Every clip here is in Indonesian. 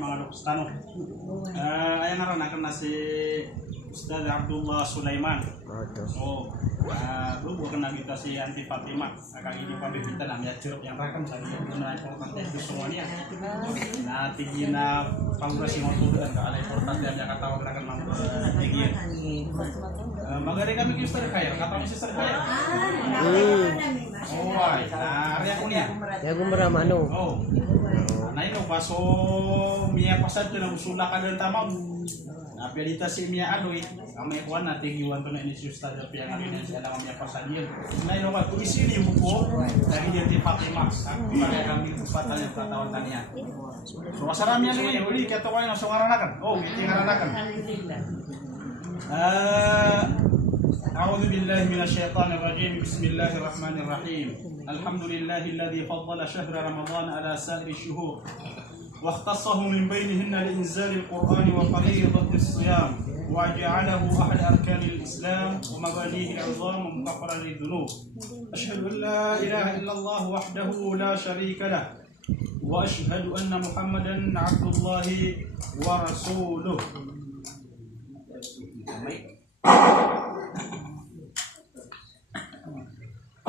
mga Ustano. Ayan naranakan na si Ustaz Abdullah Sulaiman. Oh, dulu kenal kita si Anti Fatimah. Kali ini kami kita lang ya yang rakam sa na importante semuanya. Na tingin na pangurasi mo to dan kaalay importante ang katawag na kan mang tingin. Magari kami ki Ustaz kaya, kata si Ustaz kaya. Oh, ay, area ko niya. Ya gumra mano. Oh. Nah ini paso Mia pasal tu nak usula kada tamam. Nah pelita si Mia anu kami kuan na tigiwan to na ini Ustaz tapi yang ini ada Mia pasal dia. Nah ini waktu di sini buku dari dia di Fatimah. Pada kami kesempatan yang pertama tanya. So asara Mia ni uli kata kau yang suaranakan. Oh, kita ngaranakan. أعوذ بالله من الشيطان الرجيم بسم الله الرحمن الرحيم الحمد لله الذي فضل شهر رمضان على سائر الشهور واختصه من بينهن لإنزال القرآن وفريضة الصيام وجعله أحد أركان الإسلام ومبانيه العظام ومكفرا للذنوب أشهد أن لا إله إلا الله وحده لا شريك له وأشهد أن محمدا عبد الله ورسوله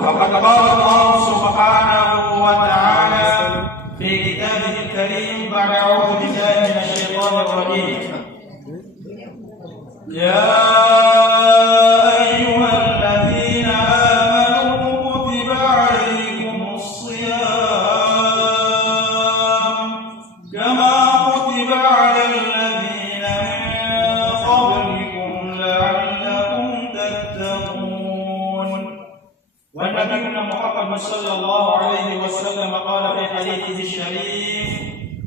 فقد قال الله سبحانه وتعالى في كتابه الكريم بعد أعوذ بالله من الشيطان الرجيم يا أيها الذين آمنوا كتب عليكم الصيام كما كتب على الذين من قبلكم لعلكم تتقون ونبينا محمد صلى الله عليه وسلم قال في حديثه الشريف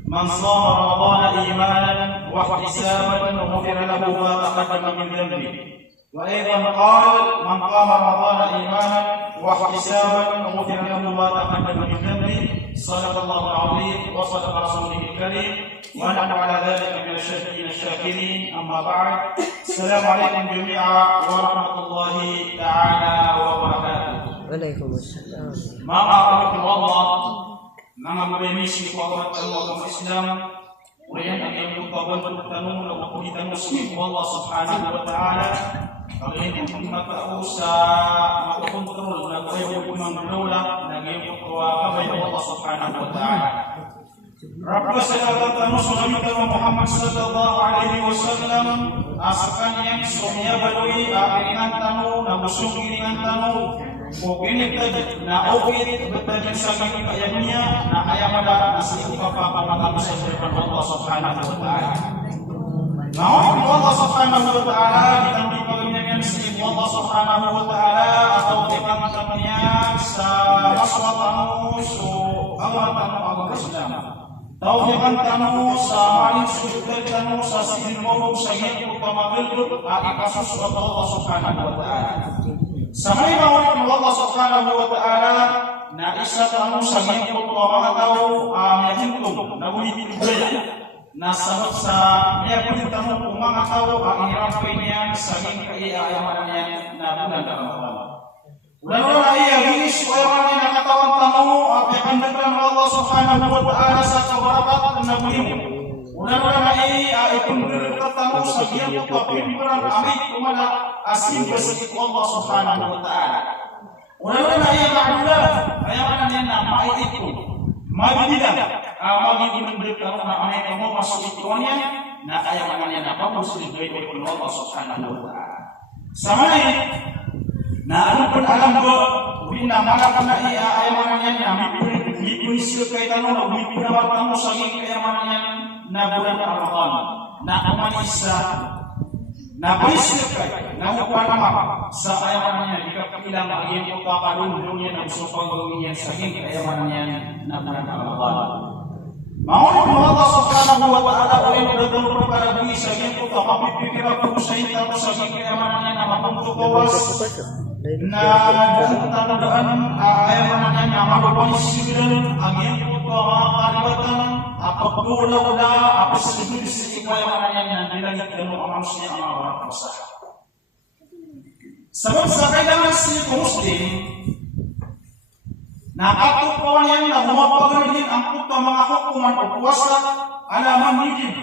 من صام رمضان إيمانا واحتسابا غفر له ما تقدم من ذنبه وأيضا قال من قام رمضان إيمانا واحتسابا غفر له ما تقدم من ذنبه صدق الله العظيم وصدق رسوله الكريم ونحن على ذلك من الشاكرين الشاكرين أما بعد السلام عليكم جميعا ورحمة الله تعالى وبركاته. Waalaikumsalam. Maka Allah nama permisi kuat agama Islam Urian yang mengkawan bertemu dan kita muslim Allah Subhanahu wa taala kalian yang maka kontrol dan memang dola dan yang kuat Allah Subhanahu wa taala Rabbana sallallahu alaihi wasallam Muhammad sallallahu alaihi wasallam asalkan yang sumia badui akhiran tanu na musuh dengan tanu Mungkin na okit betul sangat kayaknya na ayamada nasi papa bisa berkat Allah Subhanahu wa taala. Nah, Allah Subhanahu wa taala ditambah pengirian si Allah Subhanahu wa taala atau teman-temannya sama su Allah Islam. Tahu jangan tamu sama sudah tamu sasin mau saya utama belum kasus Allah Subhanahu wa taala. Sampai bahwa Allah Subhanahu wa taala na isa tamu sangat utama tahu yahintum na buli bidaya na sabab sa ya pun tamu umang tahu ang rampenya saging kaiyamannya na bulan Ramadan. Bulan ay ginis orang na katawan tamu akan datang Allah Subhanahu wa taala sa kabarat na buli. Bulan ay ipun berkatamu saging kapimpiran amit kumala asin bersikap Allah Subhanahu wa taala. Wala ayat Allah, ayat yang nama itu. Mabida, magi memberikan nama kamu masuk ituannya, na ayat yang apa muslim dari Allah Subhanahu wa taala. Sama ini, na ano pun alam ko, bina mana ayat yang kami pun kaitan na pun kamu saging ayat na bulan Ramadan. Na amanisa na paisirkay na upanama sa kayamannya jika ilang aging upakalulungnya ng supangawin sa hing kayamannya na bulan Ramadan. Maulit mo Allah Subhanahu wa ta'ala ulit nagdulong para di sa hing upakapipikira po sa hintang sa hing kayamannya na mapagtukawas na tandaan kayamannya na mapapangisibilan ang hing upakakalibatan apabulaw na apasilibid sa kayamannya na nilagit ng mga manusia ang mga bangsa. Sebab sa kailangan si Muslim Na ato kawan yan na humapagarin ang puto mga hukuman o puwasa alaman nijin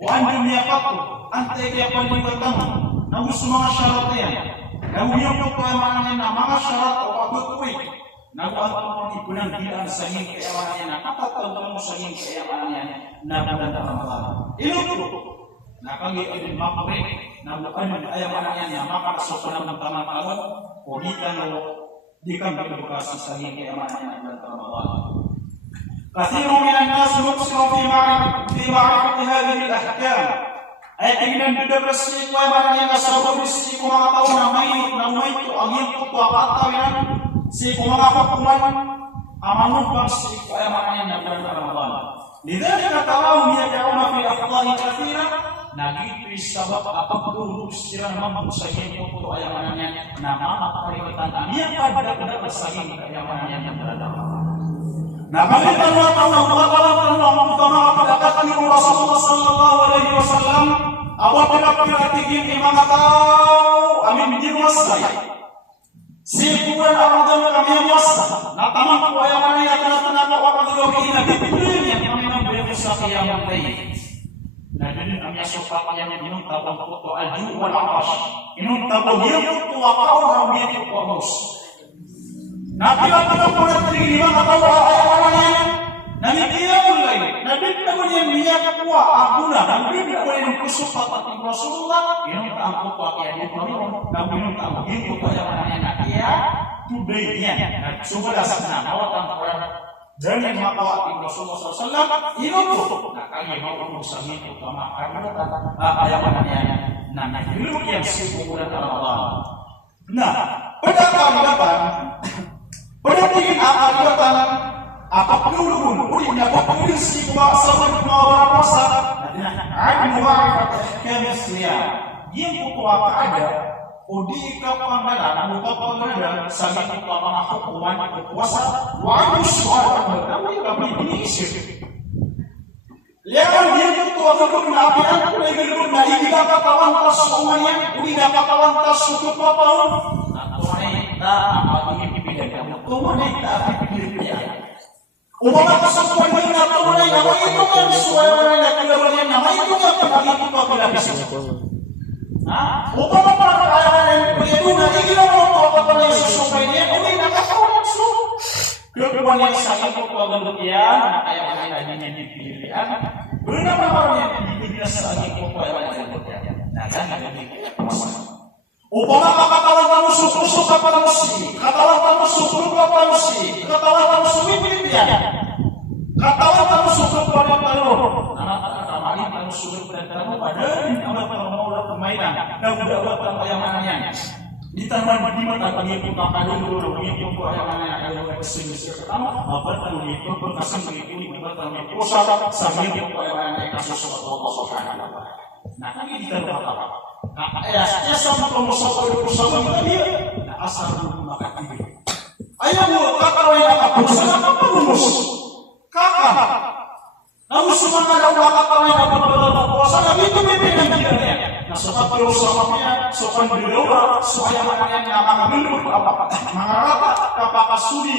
o andun niya pato antay kaya palibatan na gusto mga syarat na yan na uyong po kaya mga syarat o pagkukuwi na kung ang ipunan bilang sa iyong kayaman yan na katatagdan mo sa iyong kayaman yan na nagdadamalan iluto na kami ay makapre na bukan ng kayaman yan na makakasopan ng tamang kalon o di ka di kami edukasi sa iyong kayaman yan na nagdadamalan كثير من الناس يقصر في معرفة هذه الأحكام أي أن ندرس في قوانين يتصور في قوانين نميت أمين وقطعنا في قوانين أمانون في قوانين نبرد رمضان لذلك تراهم يدعون في أخطاء كثيرة نجد في السبب أقبل استيران ممسكين وقوة أيامنا نما أقريبا أمين قد بسكين أيامنا نبرد رمضان Nakalita na Allah ang pagkakatakan ni Rasulullah sallallahu alaihi wasallam apabila pinatigil ng mga tao amin diwasay sikuan Ramadan kami wasa na tamang po ay mga natanatan na kapag pinagpipilian niya kami ng biyaya sa kiyamang tayo na din ang yasupak niya ng tabang po al-ju wal-ash inong tabang yung po akaw na biyaya po Nabi apa pun terima atau ayat-ayat Nabi dia mulai Nabi kemudian minyak kuah aguna Nabi kemudian kusuk pakai Rasulullah yang tak pakai yang Nabi tak begitu ayat-ayat dia tudainya sudah sana awatan orang dan mengawati Rasulullah SAW itu nah kami mau bersama utama karena ayat-ayat nah dulu yang sibuk Allah nah pada kalimat Pagdating akalatan apapun uli na papulisi ko sa magmawarasa ay muwarifat ahkam siya yung po ada o di ka pangalan o kapagala sa mga hukuman o puwasa wag mo siya ang kami inisip Lihat dia itu akan menapikan kulaikan na iba katawan tas umanya iba katawan tas suku papaw atau na ang Tumanay pipilihan. Umama kasama mo na tumanay na ito nga suwaya na kilawan niya na ito nga pagkakita ko kalabis. Umama pa kaya ito na igilaw mo kapag sa sumay niya uli nakakawalan so. Kaya niya sa akin ko pagandot yan na kaya kaya niya pipilihan. Benar naman niya pipilihan sa akin ko pagandot yan. Upama katawan kamu suku kapan musi, katawan kamu suku kapan musi, katawan kamu suku pilihan, katawan kamu suku kapan kamu, anak tamali kamu suku kapan pada anak kamu orang permainan, dan udah buat bayangannya. Di taman di mata kami pun kapan dulu, itu pun bayangannya ada kesini pertama, apa tahu itu perkasan ini bertanya, usah sambil bayangannya kasus Allah Subhanahu Wa Taala. Nah kami dikatakan apa? Ya sama pemusaka dia na asal makatibig. Ayaw mo, kakawin na kapusa na kapalumus. Kaka, namusuman na daw kakawin na kapalumus. Sana dito may pinagkira niya. Nasukat pa yung sama niya, sukan bilawa, sukaya mga niya mga bilog, mga rata, kapakasuli.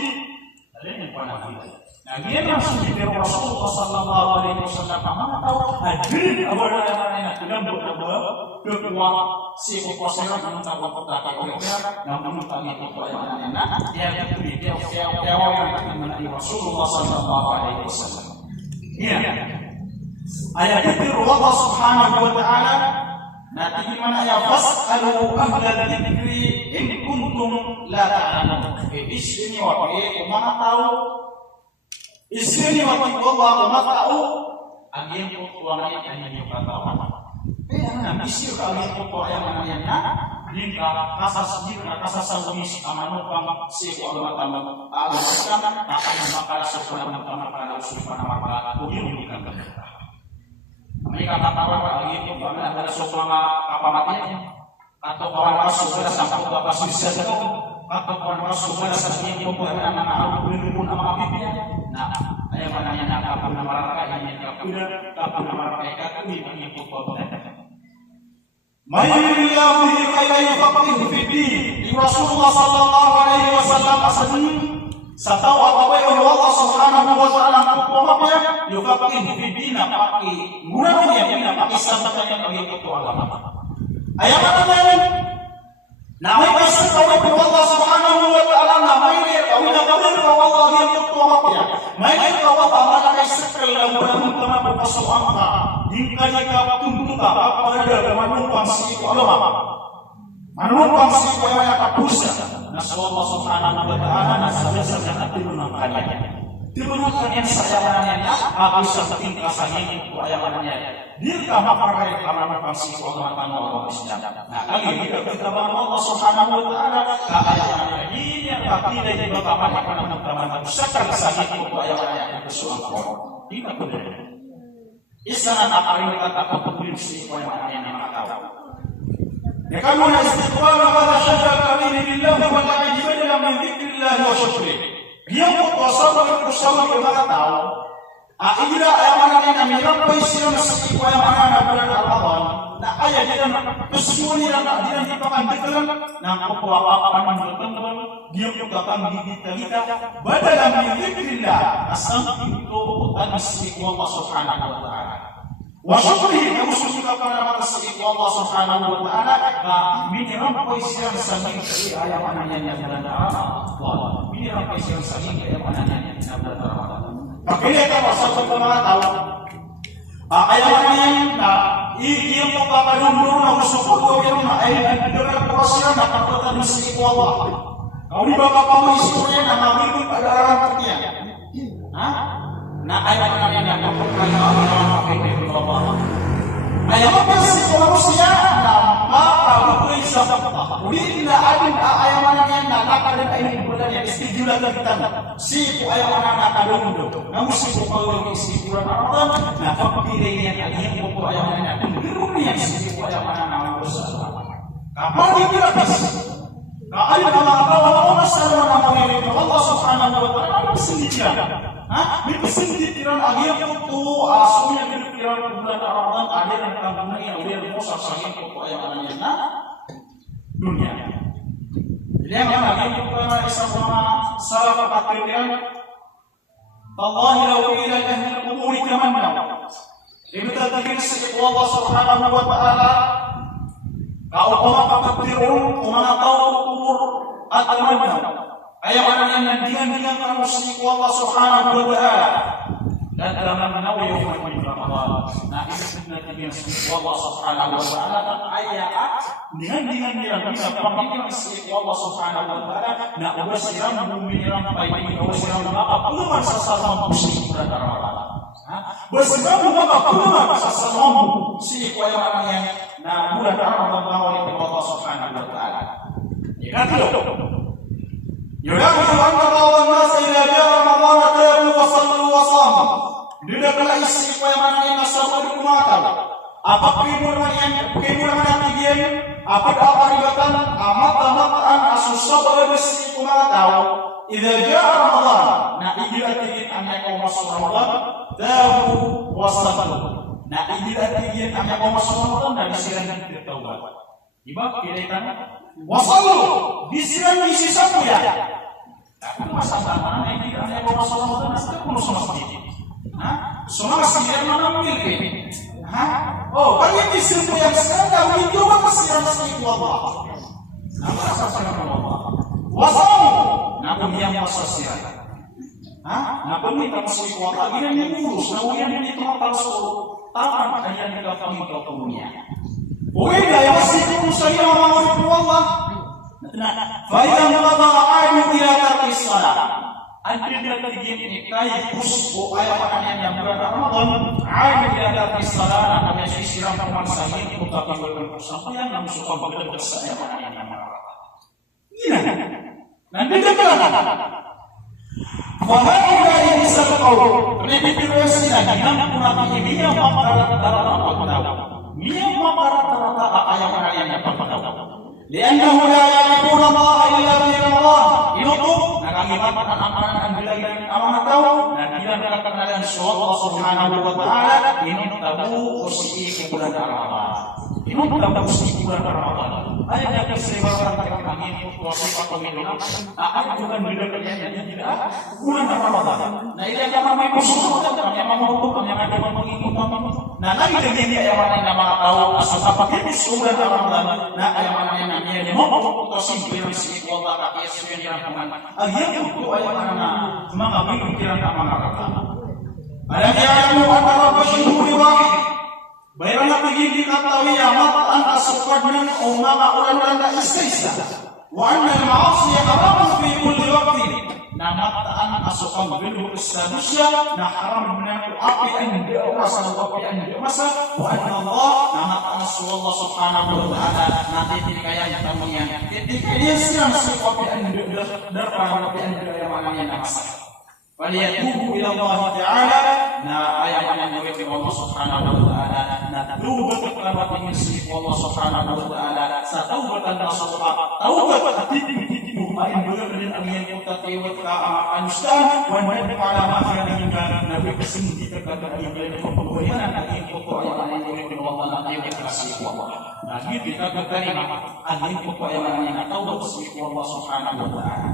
Alin yung panagkita. Nagiyan ang sulit pero Rasulullah sallallahu alaihi wasallam mga tao adil awal na tinambot na ba kekuat si kuasa ng tawag ko tayo na namunta nito po ay na ya dia yang Rasulullah sallallahu alaihi wasallam ya ayat itu Allah subhanahu wa ta'ala nanti mana ya fas'alu ahla dzikri in kuntum la ta'lamun ini wa mana tahu Isini waktu Allah tahu angin putuannya hanya dikatakan. Nah, isi kalian putuan yang mana? Lingkar kasas jika kasas samis amanu pang si Allah taala akan maka sesuatu nama pada subhanahu wa taala uyun dikatakan. Mereka katakan lagi itu karena ada sesuatu apa matinya atau orang rasul sampai apa sisa itu atau orang rasul sampai membuat anak-anak berlindung sama abidnya. Nah, ayah mananya nak apa nama mereka yang kuda, apa nama mereka kuda yang pokok. Mayurillahu khairan faqih fi din. Rasulullah sallallahu alaihi wasallam asalnya Sa tao apa yang Allah Subhanahu wa ta'ala kumpulnya yufaqihu fi din pakai murah ya din pakai sabatnya kami itu agama. Ayat mana namai pasal kau Allah Subhanahu wa ta'ala namai dia kau nak kau Allah dia itu apa? Mai kau apa mana sekal lawan kama pasal apa? Hingga jika tuntuta apa ada manumpang si agama. Manumpang si yang kapusa. Nasib Allah Subhanahu wa ta'ala nasabnya dibenarkannya. Dibenarkannya sajaannya aku seperti kasahnya itu ayamannya. Dia maparai karena masih Allah Allah Islam. Nah, kali ini kita bahwa Allah Subhanahu wa ta'ala ayamannya ini yang tidak dibatalkan karena teman-teman sekali saja itu ayamannya itu Allah. Tidak boleh. Isana apa yang kata prinsip ayamannya tahu. Ya kamu istiqbal pada syajah kami billah wa ta'ala min dzikrillah wa syukri. Dia mutasawwir kusawwir kemana tahu. Akhirnya ayat yang menyampai sirah meski yang mana bulan Ramadan. Nah ayat dia kesulitan dia dipakai dekeran. Nah apa mendatangkan dia datang di kita badalan min dzikrillah asal itu tasbih Allah Subhanahu wa ta'ala. Wa syukrihi kamu suka pada tasbih Allah Subhanahu wa ta'ala minimal poisian saking dari ayat mananya yang Allah minimal poisian saking ayat mananya yang Allah makanya kalau satu pemahaman tahu ayat mananya yang mau pakai na usuko yang ayat dengan proses na kata tasbih Allah kau di bawah kamu isinya nama itu pada arahnya nah ayat mananya yang ayat apa sih manusia maka beri sabda ulil adin ayat mana yang nakal dan ini bulan yang istijulah kita si ayat mana nakal dulu namun si kalau isi bulan Ramadan nah fakir yang pokok ayat mana yang si ayat mana namun bersalah kapan dikira ayat mana Allah Subhanahu wa ta'ala sendirian Mipesendirian akhir itu asumnya pikiran bulan Ramadan ada yang kamu yang udah musa saking pokoknya dunia. Jadi yang lagi bukan sama salah patrian Allah law ila ahli al-umuri kamanna. Ibu tadi sifat Allah Subhanahu wa ta'ala kau patirun mana tahu umur atamanna. Ayat mana yang diam-diam kamu sifat Allah Subhanahu wa ta'ala dan dalam menawi Ramadan. Nah ini sebenarnya sifat Allah Subhanahu wa ta'ala ayat dengan dia pemikiran sifat Allah Subhanahu wa ta'ala nah ubasiran bumiran baik ubasiran apa belum sesama muslim pada Ramadan. Bersebab apa belum sesama sifat yang nah bulan Ramadan oleh Allah Subhanahu wa ta'ala. Ya kan يلاحظ أن بعض الناس إذا جاء رمضان تابوا وصلوا وصاموا. Didaklah isi pemahaman yang sama digunakan. Apa keimunan tigian? Apa peribatan? Amat-amatan asusabah besi kumatau. Idza jaa Ramadan, nah idza tigian anak kaum masuk Ramadan, tabu wasallu. Nah idza tigian anak kaum masuk Ramadan dan disilakan bertaubat. Ibab kira-kira wasallu disilakan isi sapu ya. Tapi masalah mana ini anak kaum masuk Ramadan pasti perlu masjid. Semua masjid yang mana milik? Oh, kalian disuruh yang sekarang itu masih masih Allah. Nama asasnya Allah. Wasallu. Nama yang asasnya. Nama ini masih Allah. Ini yang urus. Nama yang itu palsu. Tangan yang kita kami punya. Uida yang masih urus saya mau Allah. Faidah mata adu ila salat. Anda tidak ingin kaya busuk ayat yang bulan Ramadan ada di atas salat namanya siram pemansahin untuk bulan sampai yang suka bekerja saya yang iya nanti dekat wahai ini sekau lebih terus lagi yang kurang ini yang makarat yang makarat ayat yang pertama لأنه لا يعرفون الله إلا في رمضان ينطق نكاkibat amalan bila yang amanah tahu dan tidak mengatakan Allah Subhanahu wa ta'ala ini tahu usi bulan Ramadan Inundang si bulan Ramadan. Ayat yang sebarang angin kuasa pemilu. Akan bukan bedanya tidak bulan Ramadan. Nah ini yang namanya musuh kan yang mau yang ada mengikuti. Nah lagi dengan yang mana nama tahu asal apa ini bulan Ramadan. Nah yang mana namanya dia mau kuasa pemilu si Allah kaki sekian rampungan. Ayat itu ayat mana mengambil pikiran nama kata. Ayat yang mana bersyukur wahid. Baiklah begini dikataui amat anta sukadnan umama orang anda istisa wa anna al-ma'asi haramun fi kulli waqtin namat anta sukan bil istadusya na haram min api anda wasal api anda masa wa anna Allah namat Allah subhanahu wa ta'ala nanti dikaya tamunya ketika dia siang si api anda darpan api anda yang mana masa waliyatubu ila Allah ta'ala na ayat yang dari Allah subhanahu wa ta'ala na taubat kerabat ingin sifat Allah subhanahu wa ta'ala sa taubatan nasuha taubat titik-titik main berin ang yang tatiwat ka anustan wa nabi ala ma kana min nabi kesendi terkadang yang dari pembuahan angin pokok yang dari Allah na ayat kasih Allah nah gitu kita terima angin pokok yang mana taubat sifat Allah subhanahu wa ta'ala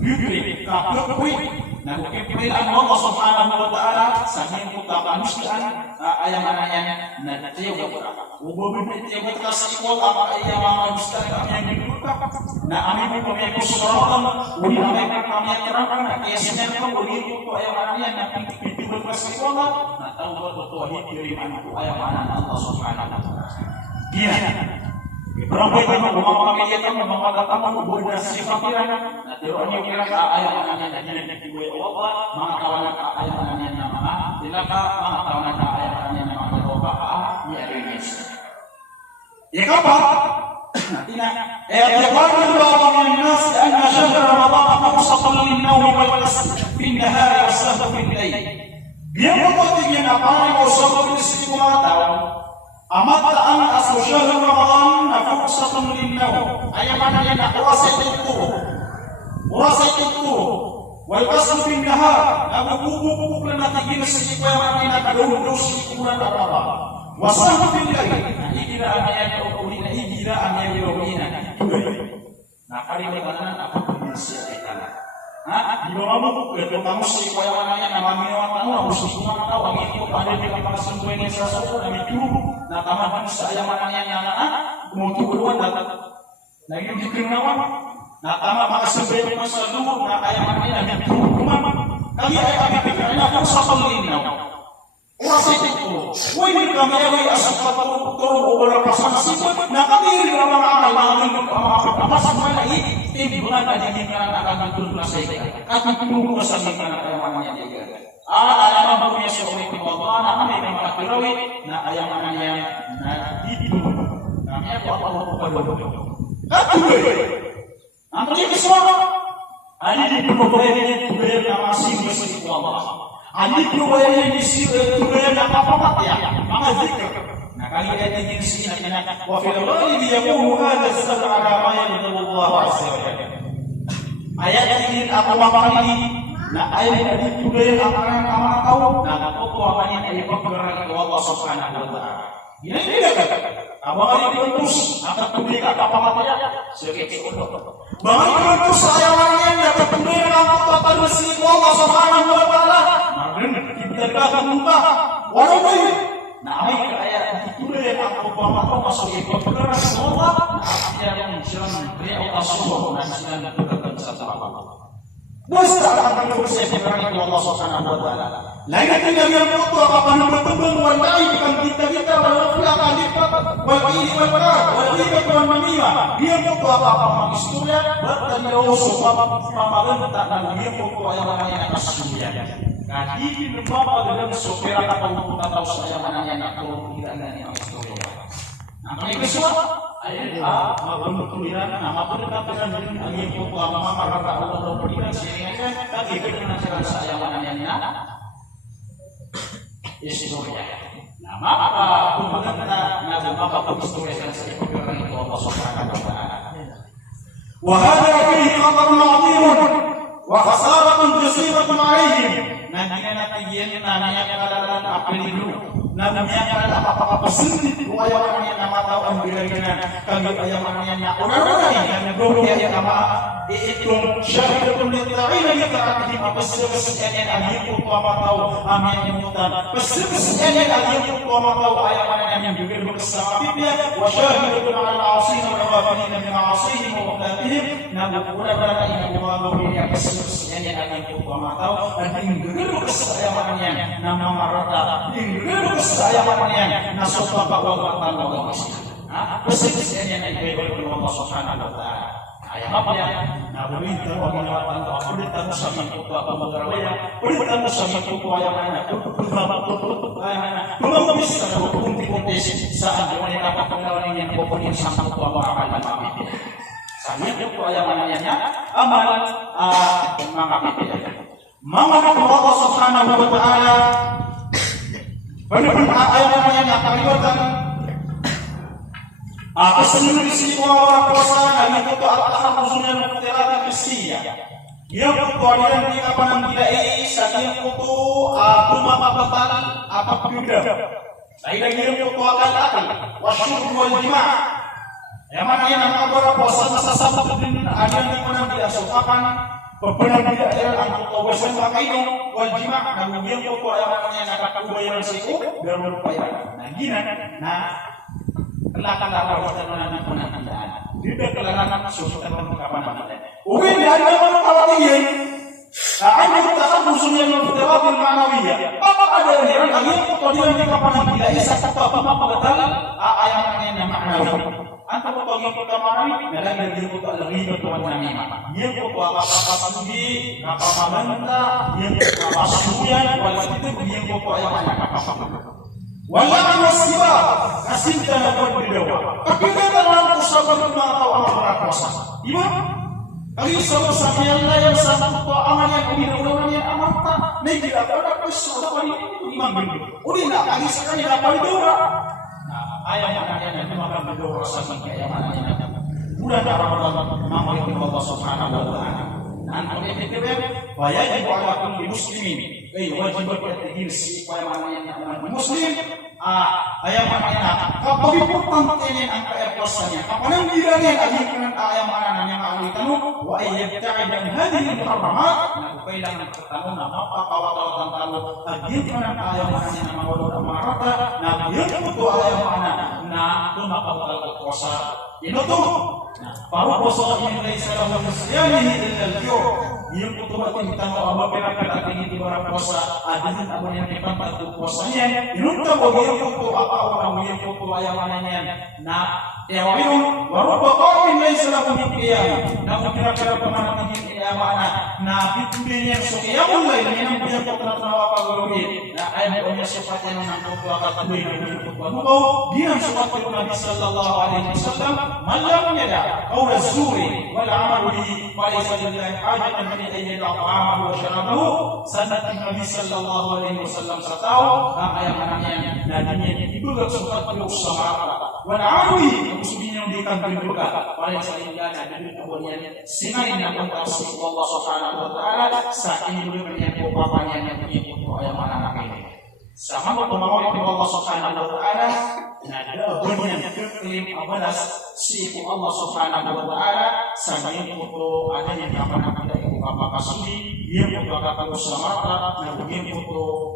yukri kakui nah kepikiran Allah subhanahu wa ta'ala saking puta manusiaan ayam anaknya nah tiyo berapa ubah tiyo kasih Allah ayam manusiaan kami yang dibuka nah kami punya kesusahan uli kami terangkan kiasnya kami uli itu ayam anaknya nah tiyo kasih Allah nah tahu betul dari mana ayam anak Allah subhanahu wa ta'ala dia berapa itu kami yang mengatakan bodoh sifat kira nanti orang yang kira ayat anaknya jadi dibuat Allah maka kawan ayat anaknya nama dilaka maka kawan ayat anaknya nama roba ya Indonesia ya apa tina i'tiqadu ba'd an-nas anna shahr ramadan awsatun lin-nawm wal-qasr fi an-nahar wa sahru fi al-layl dia membuatnya apa yang usah disebut amat an asal syahr Ramadan nafsatun lin-nawm ayat mana yang puasa itu wal qasr fi an-nahar abu buku lana tigil sikwa mana kadung dos bulan Ramadan wasah fi al-layl ila ayat ulina ila ayat ulina nah kali mana apa manusia kita di bawah buku itu kamu sikwa mana nama mewah kamu harus semua tahu itu pada di pasal ini sesuatu yang itu nah taman saya mananya nyala mau keluar datang nah ini dikenal nah taman maka sebelum masa dulu nah ayam mananya itu rumah kali ayam pikirnya aku satu lina puasa itu woi ini kami lagi asal turun beberapa sanksi nah kami ini orang-orang apa semuanya ini bukan aja karena akan turun puasa akan turun puasa karena ayam mananya dia ayam punya suami Allah kami memang terawih nah ayam mananya nah itu namanya Allah Antum ini semua ada di beberapa daerah masih masih Allah. Ada di beberapa di sini apa ya? Maka zikir. Nah kali ayat ini sini wa fil ghalibi yaqulu hadha sab'a ala ma yadullahu azza wa jalla. Ayat ini apa ini? Nah ayat ini juga yang akan tahu. Nah itu apa yang diperkenalkan oleh Allah Subhanahu wa taala. Ini kan abang ini terus akan publik apa ya? Sekitar bahwa itu saya orangnya dapat pemberian apa bersih Allah Subhanahu wa taala. Maka kita akan muka walaupun nah ayat ayat itu yang aku bawa masuk itu benar semua apa yang menjelaskan beliau Allah Subhanahu wa taala dan satu apa. Mustahil berusaha berani Allah Subhanahu wa taala. Lain dengan yang itu akan bertembung wallahi bukan kita walaupun akan lipat wal wal mamia dia itu apa maksudnya bertanya sebab pamalan tak dan dia itu yang namanya kasuya. Nah ini beberapa dalam sopir atau saya menanya kalau tidak ada yang maksudnya. Nah ini semua ayat kemudian nama pendekatan dengan angin pokok ama maraka Allah berikan sini tapi dengan cara saya menanya historia. Nama apa pembangunan nama apa historia yang saya berikan itu Allah Subhanahu wa taala. Wa hadha fihi khatarun 'azim wa khasaratun jasiratun 'alaihim. Nanti nanti namanya kadaran apa dulu. namanya apa sendiri ayaman yang nama tahu ambil dengan kami ayaman yang orang-orang yang belum ya nama itu syahidun litta'ina litta'atihim pesebesnya aliku apa tahu amin mutan pesebesnya aliku apa tahu ayaman yang juga bersama wa syahidun ala al-asina wa ghafilina min asihim wa qatihim nabura berada ini Allah yang pesebesnya aliku apa tahu dan juga bersama ayaman nama marata juga kesayangannya nasab bapak watan Allah persisnya yang diberi oleh Allah Subhanahu wa taala ayat apa ya nabi itu watan Allah berikan sama itu apa mengaraya berikan sama itu ayat mana belum bisa berhenti saat mereka dapat pengawalan yang pokoknya sama itu apa akan mati sama itu ayat mananya amal mengapa Allah Subhanahu wa taala benar-benar ayat-ayat yang kaliwatan keseluruhan isi orang kuasa dan itu al-tahafuzun al-muqtirat al-qisiyah yang kemudian kita pandang tidak saat yang itu rumah batal apa kuda saya lagi yang itu akal wasyukur wal jima' yang mana yang orang puasa masa sabtu dan ada yang mana tidak sukakan benar tidak ada untuk kawasan pakaian wal jima' dan yang itu ayat-ayat yang akan kubayar siku dan berupaya nah kelak-kelak kita menanam tidak kelak susah kapan mungkin dari mana ini ada tahabusun yang bertawafil ma'nawiyah apa ada yang kemudian di kapan tidak bisa apa betul ayat-ayat yang ma'nawi antara togi pertama dalam diri kita lagi bertuan namimah yang apa sudi apa mabanta yang apa suyan wal itu yang yang wala masiba kasinta na berdewa ketika dalam usaha atau amal kuasa ibu kali sama Allah yang sama amal yang orang yang amata negeri apa sudah ini imam bin udah nak kali sekali dapat doa ayat-ayat yang makan berdoa sama kayak mana udah ada orang nama yang Allah Subhanahu wa taala dan itu wajib ala kulli muslimin wajib berarti supaya mana yang muslim ayat mana kapag importante ang kaposanya kapan bilangin agikan ayat mana yang alitan wa ayyabta'id an hadhihi al-muharramat kailangan ketemu na mapakawatan talo agikan ayat mana yang mawala marata na yun to ayat mana na tumakawal puasa ito para puasa ini laysa lahu misyanihi illa al-ju' yung kutubatin kita mau apa pera tinggi di orang puasa ada apa yang kita bantu puasanya inunta bo yung kutu apa orang yung kutu ayam mananya na yawin waru baqain laysa lahu qiyam na kira-kira pemana tinggi mana na bitbinya sukiyamul lail yang punya putra apa guluhin na ayat punya sifatnya nang kutu apa tuh yang kutu ano dia sifat Nabi sallallahu alaihi wasallam malam yada aw azuri wal amalu bi falaysa lillahi hajatan أن يدع طعامه وشرابه سنة النبي صلى الله عليه وسلم ستاو ayat mananya nadinya itu gak sempat berusaha walawi muslimin yang dikandung juga paling sering ada dari kemudian sinain yang bertauhid Allah Subhanahu wa taala saat ini belum yang bapaknya yang punya ayat anak ini sama pemawon Allah Subhanahu wa taala ada bunyian kelim abadas si Allah Subhanahu wa taala sama yang foto ada yang apa itu apa kasudi dia foto kata usamata nah dia foto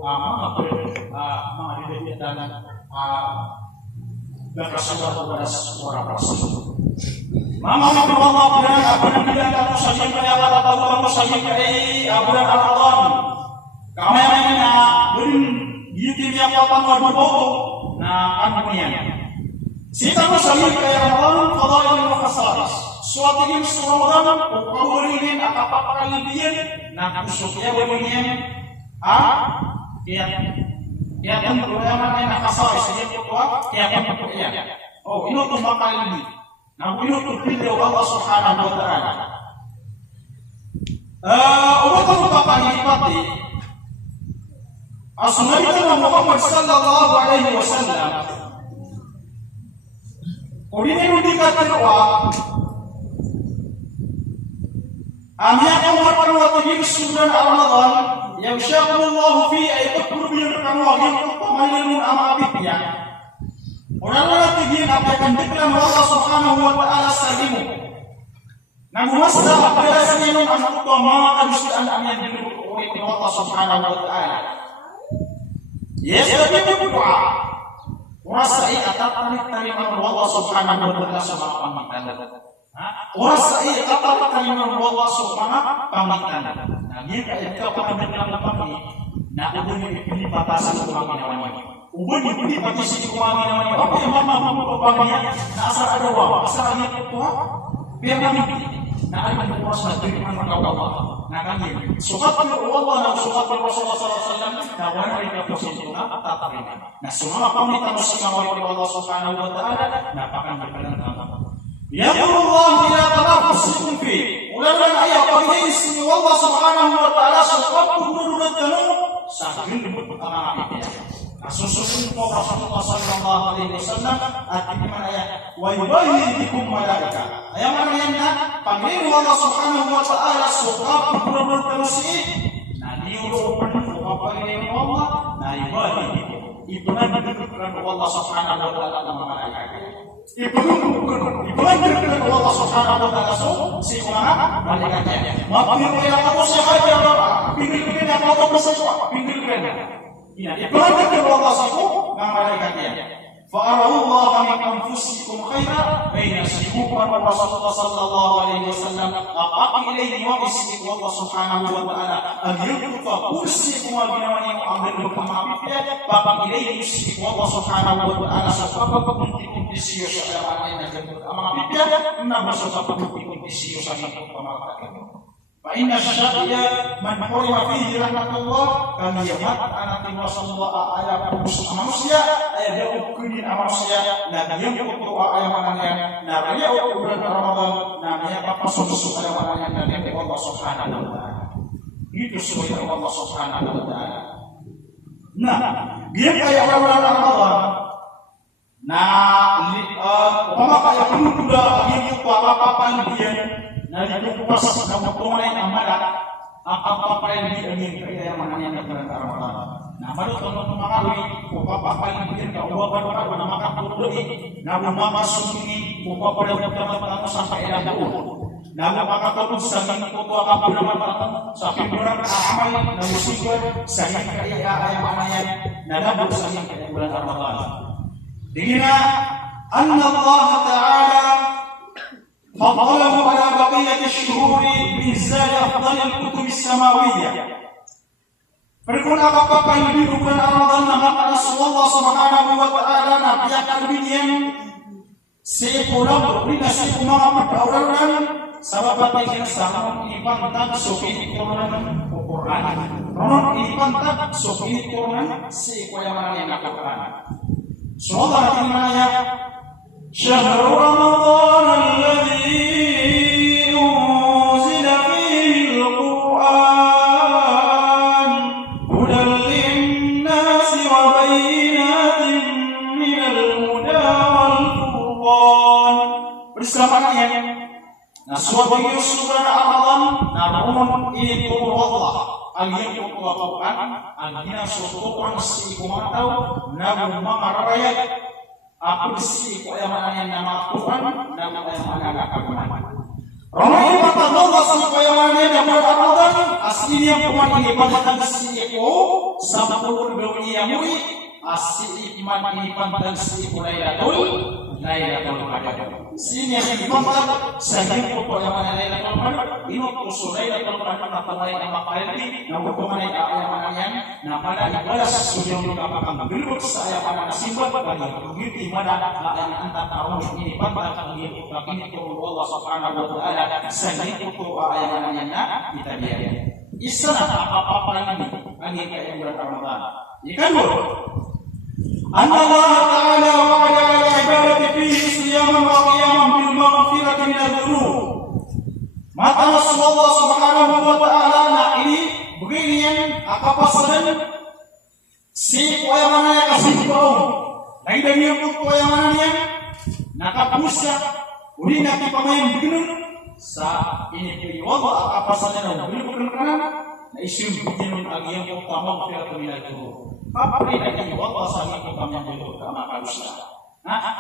mga dilitan berkasih kepada orang rasul mama Allah dan apa yang tidak saja pada Allah saja dari abudan Ramadan kami yang YouTube yang apa mau nah anunya sita masalah kayak Ramadan fadail wa khasa'is suatu yang Ramadan ukurin apa kalian nah kusuknya begini ya yang pertama yang khasa'is yang kedua yang kedua oh ini tuh bakal ini nah ini tuh video Allah Subhanahu wa taala untuk apa ini pati Asnabiullah Muhammad sallallahu alaihi wasallam Udine dikatakan Amya Umar waktu di bulan Ramadan yaghshakumullahu fi ay takburu kamu agin pamailun amabitnya. Orang-orang tinggi apa yang dikatakan Allah Subhanahu wa taala sahimu. Nagumasta pada sinin ang utama kadusian ang dinubuhay ni Allah Subhanahu wa taala. Yes, tapi berdoa. Wasai atap tariman Allah Subhanahu wa taala sa mga pamangkin. Wasai atap tariman Allah Subhanahu pamangkin. Naging ikaw pamangkin lang pamangkin na ubon ni batasan ng mga ginawa niya. Ubon ni batasan ng mga ginawa niya. Apa yang mamamamamamamamamamam na asal adawa, asal niya ito ha? Biar kami na ay magpuwas na diriman magkawawa na kami. Sukat ni Allah na sukat ni Rasulullah SAW na wala rin kaposito na tatariman. Na sumama pamitan mo sa kawal ni Allah Subhanahu wa ta'ala napakangagalang tama. Yaqulullah ila tanafusikum fi. Ulang-ulang ayaw pag-iis ni Allah Subhanahu wa ta'ala sa pagpupunod tanong sa gilbot ang mga ibigay. Nasusunod po Rasulullah sallallahu alaihi wasallam at ikimanaya wa yubayyikum malaika. Ayaw man yan na pag-iis Allah Subhanahu wa ta'ala sa pagpupunod tanong si na niyurupan po kapag-iis ni Allah na yubayyikum. Ipanagdagdagan Allah Subhanahu wa ta'ala ng mga malaika. Ipanagdagdagan Allah Subhanahu wa ta'ala si mga malaikatnya. Mapinagdagdagan ako siya kaya pinagdagdagan ako sa pinagdagdagan. Ipanagdagdagan Allah sa mga malaikatnya. فأروا من أنفسكم خيرا بين سيكون الرسول صلى الله عليه وسلم أقام إليه وبسيك الله سبحانه وتعالى أن يكفى كرسيكم وبنواني وأمر بكما بفيا فأقام إليه يسيك الله سبحانه وتعالى سبحانه كنتكم تسيو شعر علينا جنب أما بفيا إنما سبحانه كنتكم تسيو شعر علينا فإن الشقي من حرم فيه رحمة الله كما يمات anak Rasulullah ayat manusia ayat ukudin manusia na yang kutu ayat mananya na raya bulan Ramadan namanya apa susu ayat mananya dari Allah Subhanahu wa taala. Itu sesuai Allah Subhanahu wa taala. Nah, dia kayak bulan Ramadan. Nah, umpama kayak kuda yang apa-apa dia nalikupas na mutunay ang malat ang papapayan di angin kaya mananya ng Ramadan. Na maluto ng mga wi papapayan din ka uwaban para na makapuluwi na bumamasok ni papapayan ng mga sa kailan na makakatulog sa mga kuwa ka naman sa pinurang amal na musigo sa kaya ay mananya na labot sa bulan Ramadan. Dingina anna Allah Ta'ala فضله على بقية الشهور بإنزال أفضل الكتب السماوية. Berikut apa-apa yang lebih bulan Ramadan nama Allah Subhanahu wa taala na pihak yang sepulang berbina sepuluh pergaulan sahabat yang sama ipantan sofi Quran Quran. Ronon ipantan sofi Quran si koyamana yang Quran. Soalnya dimana شهر رمضان الذي أنزل فيه القرآن هدى للناس وبينات من الهدى والفرقان. Bersamanya Naswati Yusuf Ramadan namun itu Allah aliyah Quran aliyah Quran si kumatau namun mamarayat aku besi ko yang mana nama Tuhan dan yang mana Quran. Ramai mata Allah si yang mana nama Ramadan aslinya Quran ini pada si ko sabul dunia muri asli iman ini pada si Lailatul Qadar. Sini yang dimaksud sahih ko yang mana Lailatul Qadar ini ko Lailatul Qadar na pamay na makalbi na hukuman ay ayat manyan na pada ibadah sudah dikatakan belum saya pada simbat bagi begitu mana ayat antara tahun ini pada ini ko Allah Subhanahu wa taala sahih ko ayat manyan na kita dia isna apa-apa ini kayak bulan Ramadan ikan أن الله تعالى وعد على العبادة فيه صياما وقياما بالمغفرة من الذنوب. Mata Rasulullah Subhanahu wa taala na ini begini yang apa pasaran si yang mana yang kasih bau lain dari yang yang mana yang nakapusa uli naki pamain begini sa ini pilih wala apa pasaran yang beli bukan na isyong bigyan ng agiyang utama pero tuminaguro. Kapag ay Allah sa hingin utama ng bilog ka makalusta.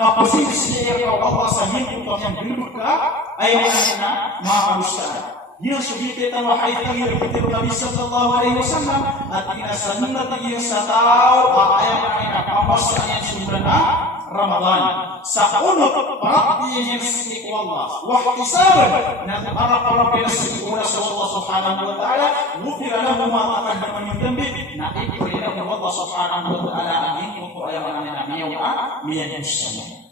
Kapag sinisiyay ka Allah sa hingin utama ng bilog ka, ay na makalusta. Dia sugitan wahai tangir betul Nabi sallallahu alaihi wasallam atina sunnah dia satau ayat ayat pamasanya sunnah Ramadan saunut perhatian sik wallah wa ihtisaban nan para penasihat Allah subhanahu wa taala ghufira lahu ma taqaddama min dhanbi na ibrina Allah subhanahu wa taala angin untuk ayat ayat miyan muslimin.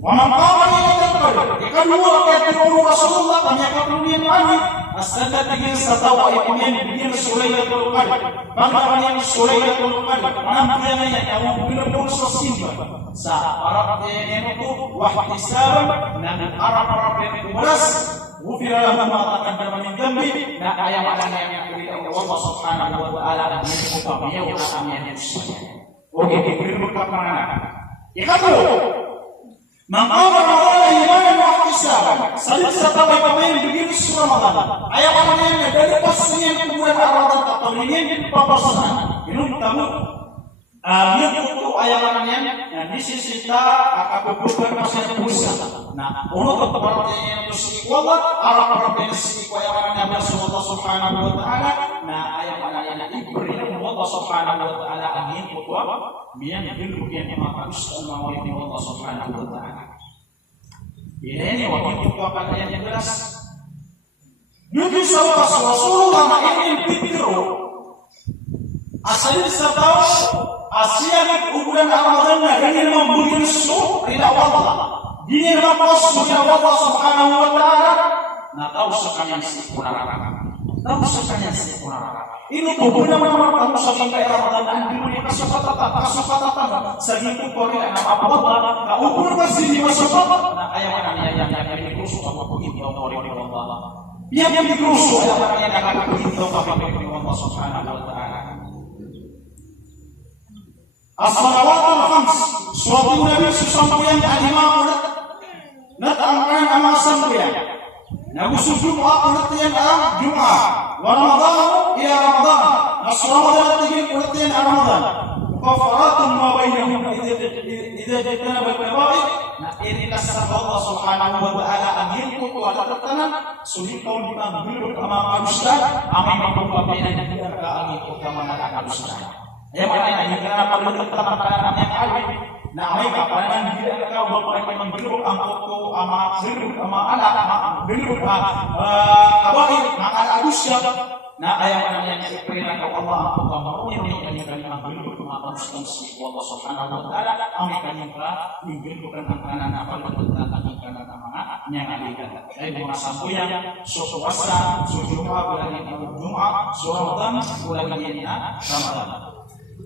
Waman qama lailatul qadr ikan dua kata Rasulullah kami akan dunia lagi asal tinggi satawa iman begini Sulailatul Qadr bangkawan yang Sulailatul Qadr penampilannya yang belum sosial sa Arab yang itu wahtisaban dan Arab yang kuras ghufira lahu ma taqaddama min dhanbi na ayat yang diberi Allah Subhanahu wa taala dan upamanya utamanya oke diberi berkat mana ikan Mengawal orang iman dan ihtisaban. Saling serta pemain begini Ramadan. Ayat yang dari pasnya kemudian Ramadan atau ini papasan. Ini tamu. Lihat untuk ayatannya yang di sisi kita akan berbuat pasal puasa. Nah, untuk perbuatan yang bersikwala, arah yang sikwala yang Allah Subhanahu wa taala. Nah, ayat yang diberi Allah Subhanahu wa taala angin kuat. Biar dulu yang makus Allah Allah Subhanahu wa taala. Ini waktu itu akan yang jelas. Nabi Rasulullah ingin pikir asal setahun Asia bulan Ramadan dengan memberi sunnah tidak Allah. Dini rapas sunnah Allah Subhanahu wa taala. Nah tahu sekalian sempurna. Tahu sekalian sempurna. Ini benar tahu sampai Ramadan dulu kasupatan segitu Korea nama apa ukur masih di masuk nah ayat yang dikusuh apa begitu oleh Allah. Yang dikusuh yang akan begitu oleh Allah Subhanahu wa taala. As-salawatul khams suatu Nabi sesampuyan lima ulat natangkan amal sampuyan Nabi Jumat ulatian Jumat wa Ramadan ila Ramadan Ramadan tigil ulatian Ramadan kafaratun ma bainahum idza jatana bil kabair nah ini kasar Allah Subhanahu wa taala angin ku ada tertanan sulit kau dipanggil sama manusia amin mampu bina dia ka angin ku kama manusia ya mana ini karena perlu teman-teman yang alim nah mereka pandangan dia kau berapa membeluk angkotku ama beluk ama anak beluk kabair maka manusia nah ayat yang diberikan Allah ini kalimat beluk sama manusia Allah Subhanahu wa taala amin yang bukan anak apa tentang anak yang ada dari masa yang puasa Jumat bulan Jumat Ramadan bulan ini Ramadan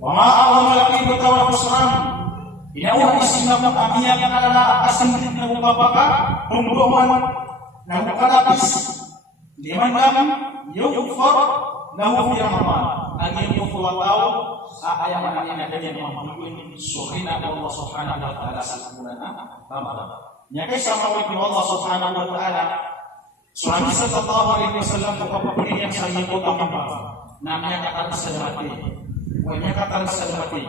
Wama Allah laki betawal khusran Inawa isinam amiyang kalala asambit na bubabaka Pembuawan na bukalapis Liman lam yukfar lahu fi Ramadan Agin yukfar tau ayaman ang inagyan mamuluin Surina Allah Subhanahu wa ta'ala sa bulan Ramadan Nyakay sama wiki Allah Subhanahu wa ta'ala Suami sallallahu alaihi wasallam Kapapapilin yang sa iyong utang Namanya kakal sa dati Wanya kata salawati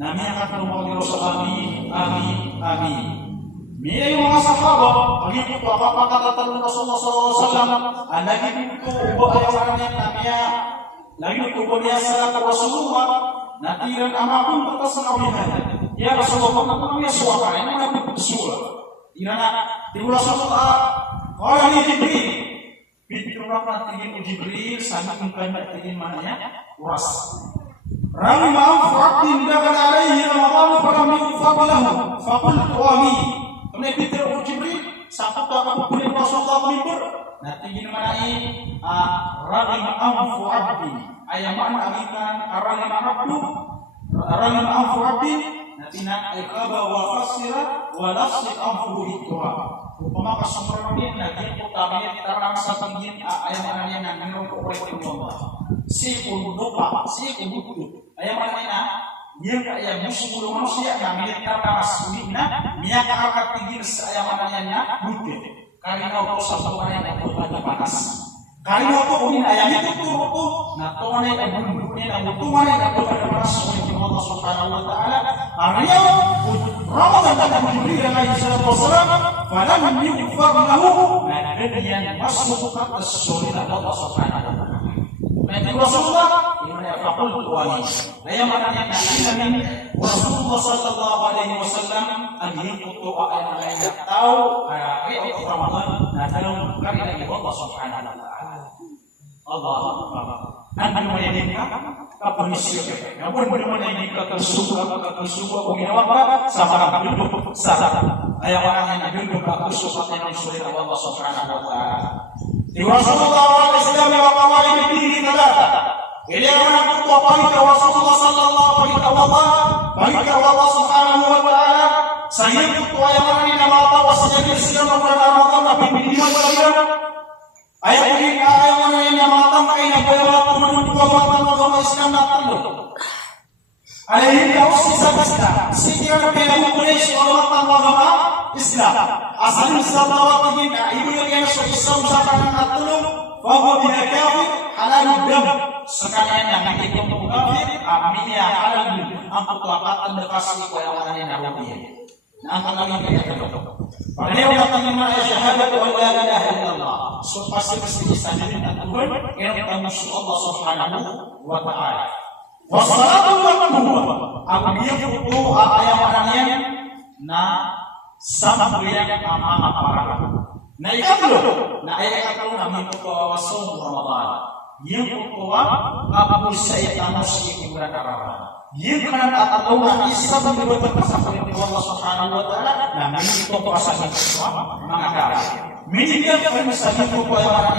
namanya kata Muhammad Rasulullah amin amin Mia yung mga sahaba agin ko apa kata Rasulullah sallallahu alaihi wasallam andagin ko ubo ayawan niya namanya lagi ko niya sa Rasulullah natiran amakun atas nabihan ya Rasulullah namanya suara ini namanya suara irana di Rasulullah qala li Jibril biturana tingin Jibril saking banyak tingin mananya uras Rami ma'af abdin dakan alaihi Ramadan falam yufad lahu faqultu amin kemudian Peter Jibril sampai aku boleh Rasulullah libur nanti gini manai rami ma'af abdin ayam mana agikan rami ma'af abdin nanti nak ikaba wa fasira wa nafsi amfu hikwa upama kasumrani nanti utamanya kita rasa tinggi ayam mana yang nangiro oleh Allah si undupa si undupa ayam mana dia kaya musuh manusia yang milik taras minna minyak akar tinggi ayam mananya bukti karena kau satu orang yang berbagai panas Kali waktu ini ayam itu tuh, nah tuannya dan bulunya dan tuannya dan kepada Rasul Allah Subhanahu Wa Taala. Artinya Ramadan dan Jibril alaihi wasallam, pada menyukur lahu, nah dia masuk ke surga Allah Subhanahu Wa Taala. Nah Rasulullah ini fakul tuani. Nah yang maknanya ini Rasulullah Sallallahu Alaihi Wasallam angin itu ayat yang tahu ayat Ramadan. Nah dalam kaidah Allah Subhanahu Wa Taala. Allah Anda menyediakan kapanisi namun menyediakan kesuka umiawa sama hidup salah ayat orang yang hidup kesuka yang sulit Allah Subhanahu wa taala di Rasulullah SAW wa qawali bidiri talata ini orang tua balik Rasulullah sallallahu alaihi wasallam balik Allah Subhanahu wa taala saya tua yang ini nama tahu sejak siang Ramadan tapi bidiri ayat ini ayat mana yang matang kaina bawa menunggu agama Islam datang. Ayat ini harus disabasta. Setiap orang Quraisy orang agama Islam. Asal sahabat ini ibu yang Islam sekarang datang, bahwa dia kafir halal dam. Sekarang yang itu kafir, amin ya halal. Aku kelakatan dekasi kepada orang yang nabi. Nah, kami kaya pada yang bertanya syahadat wa la ilaha illallah. So pasti bisa jadi Tuhan yang manusia Allah Subhanahu wa taala. Wassalatu wa ambiya itu ayat orangnya sampai yang amanah para. Nah itu loh. Nah ayat itu namanya wasum Ramadan. Yang kedua kabul syaitan musyrik berdarah. Yang karena Allah Isa berbuat sampai Allah Subhanahu wa taala nah itu pasal semua mengakar. Media permasalahan kepada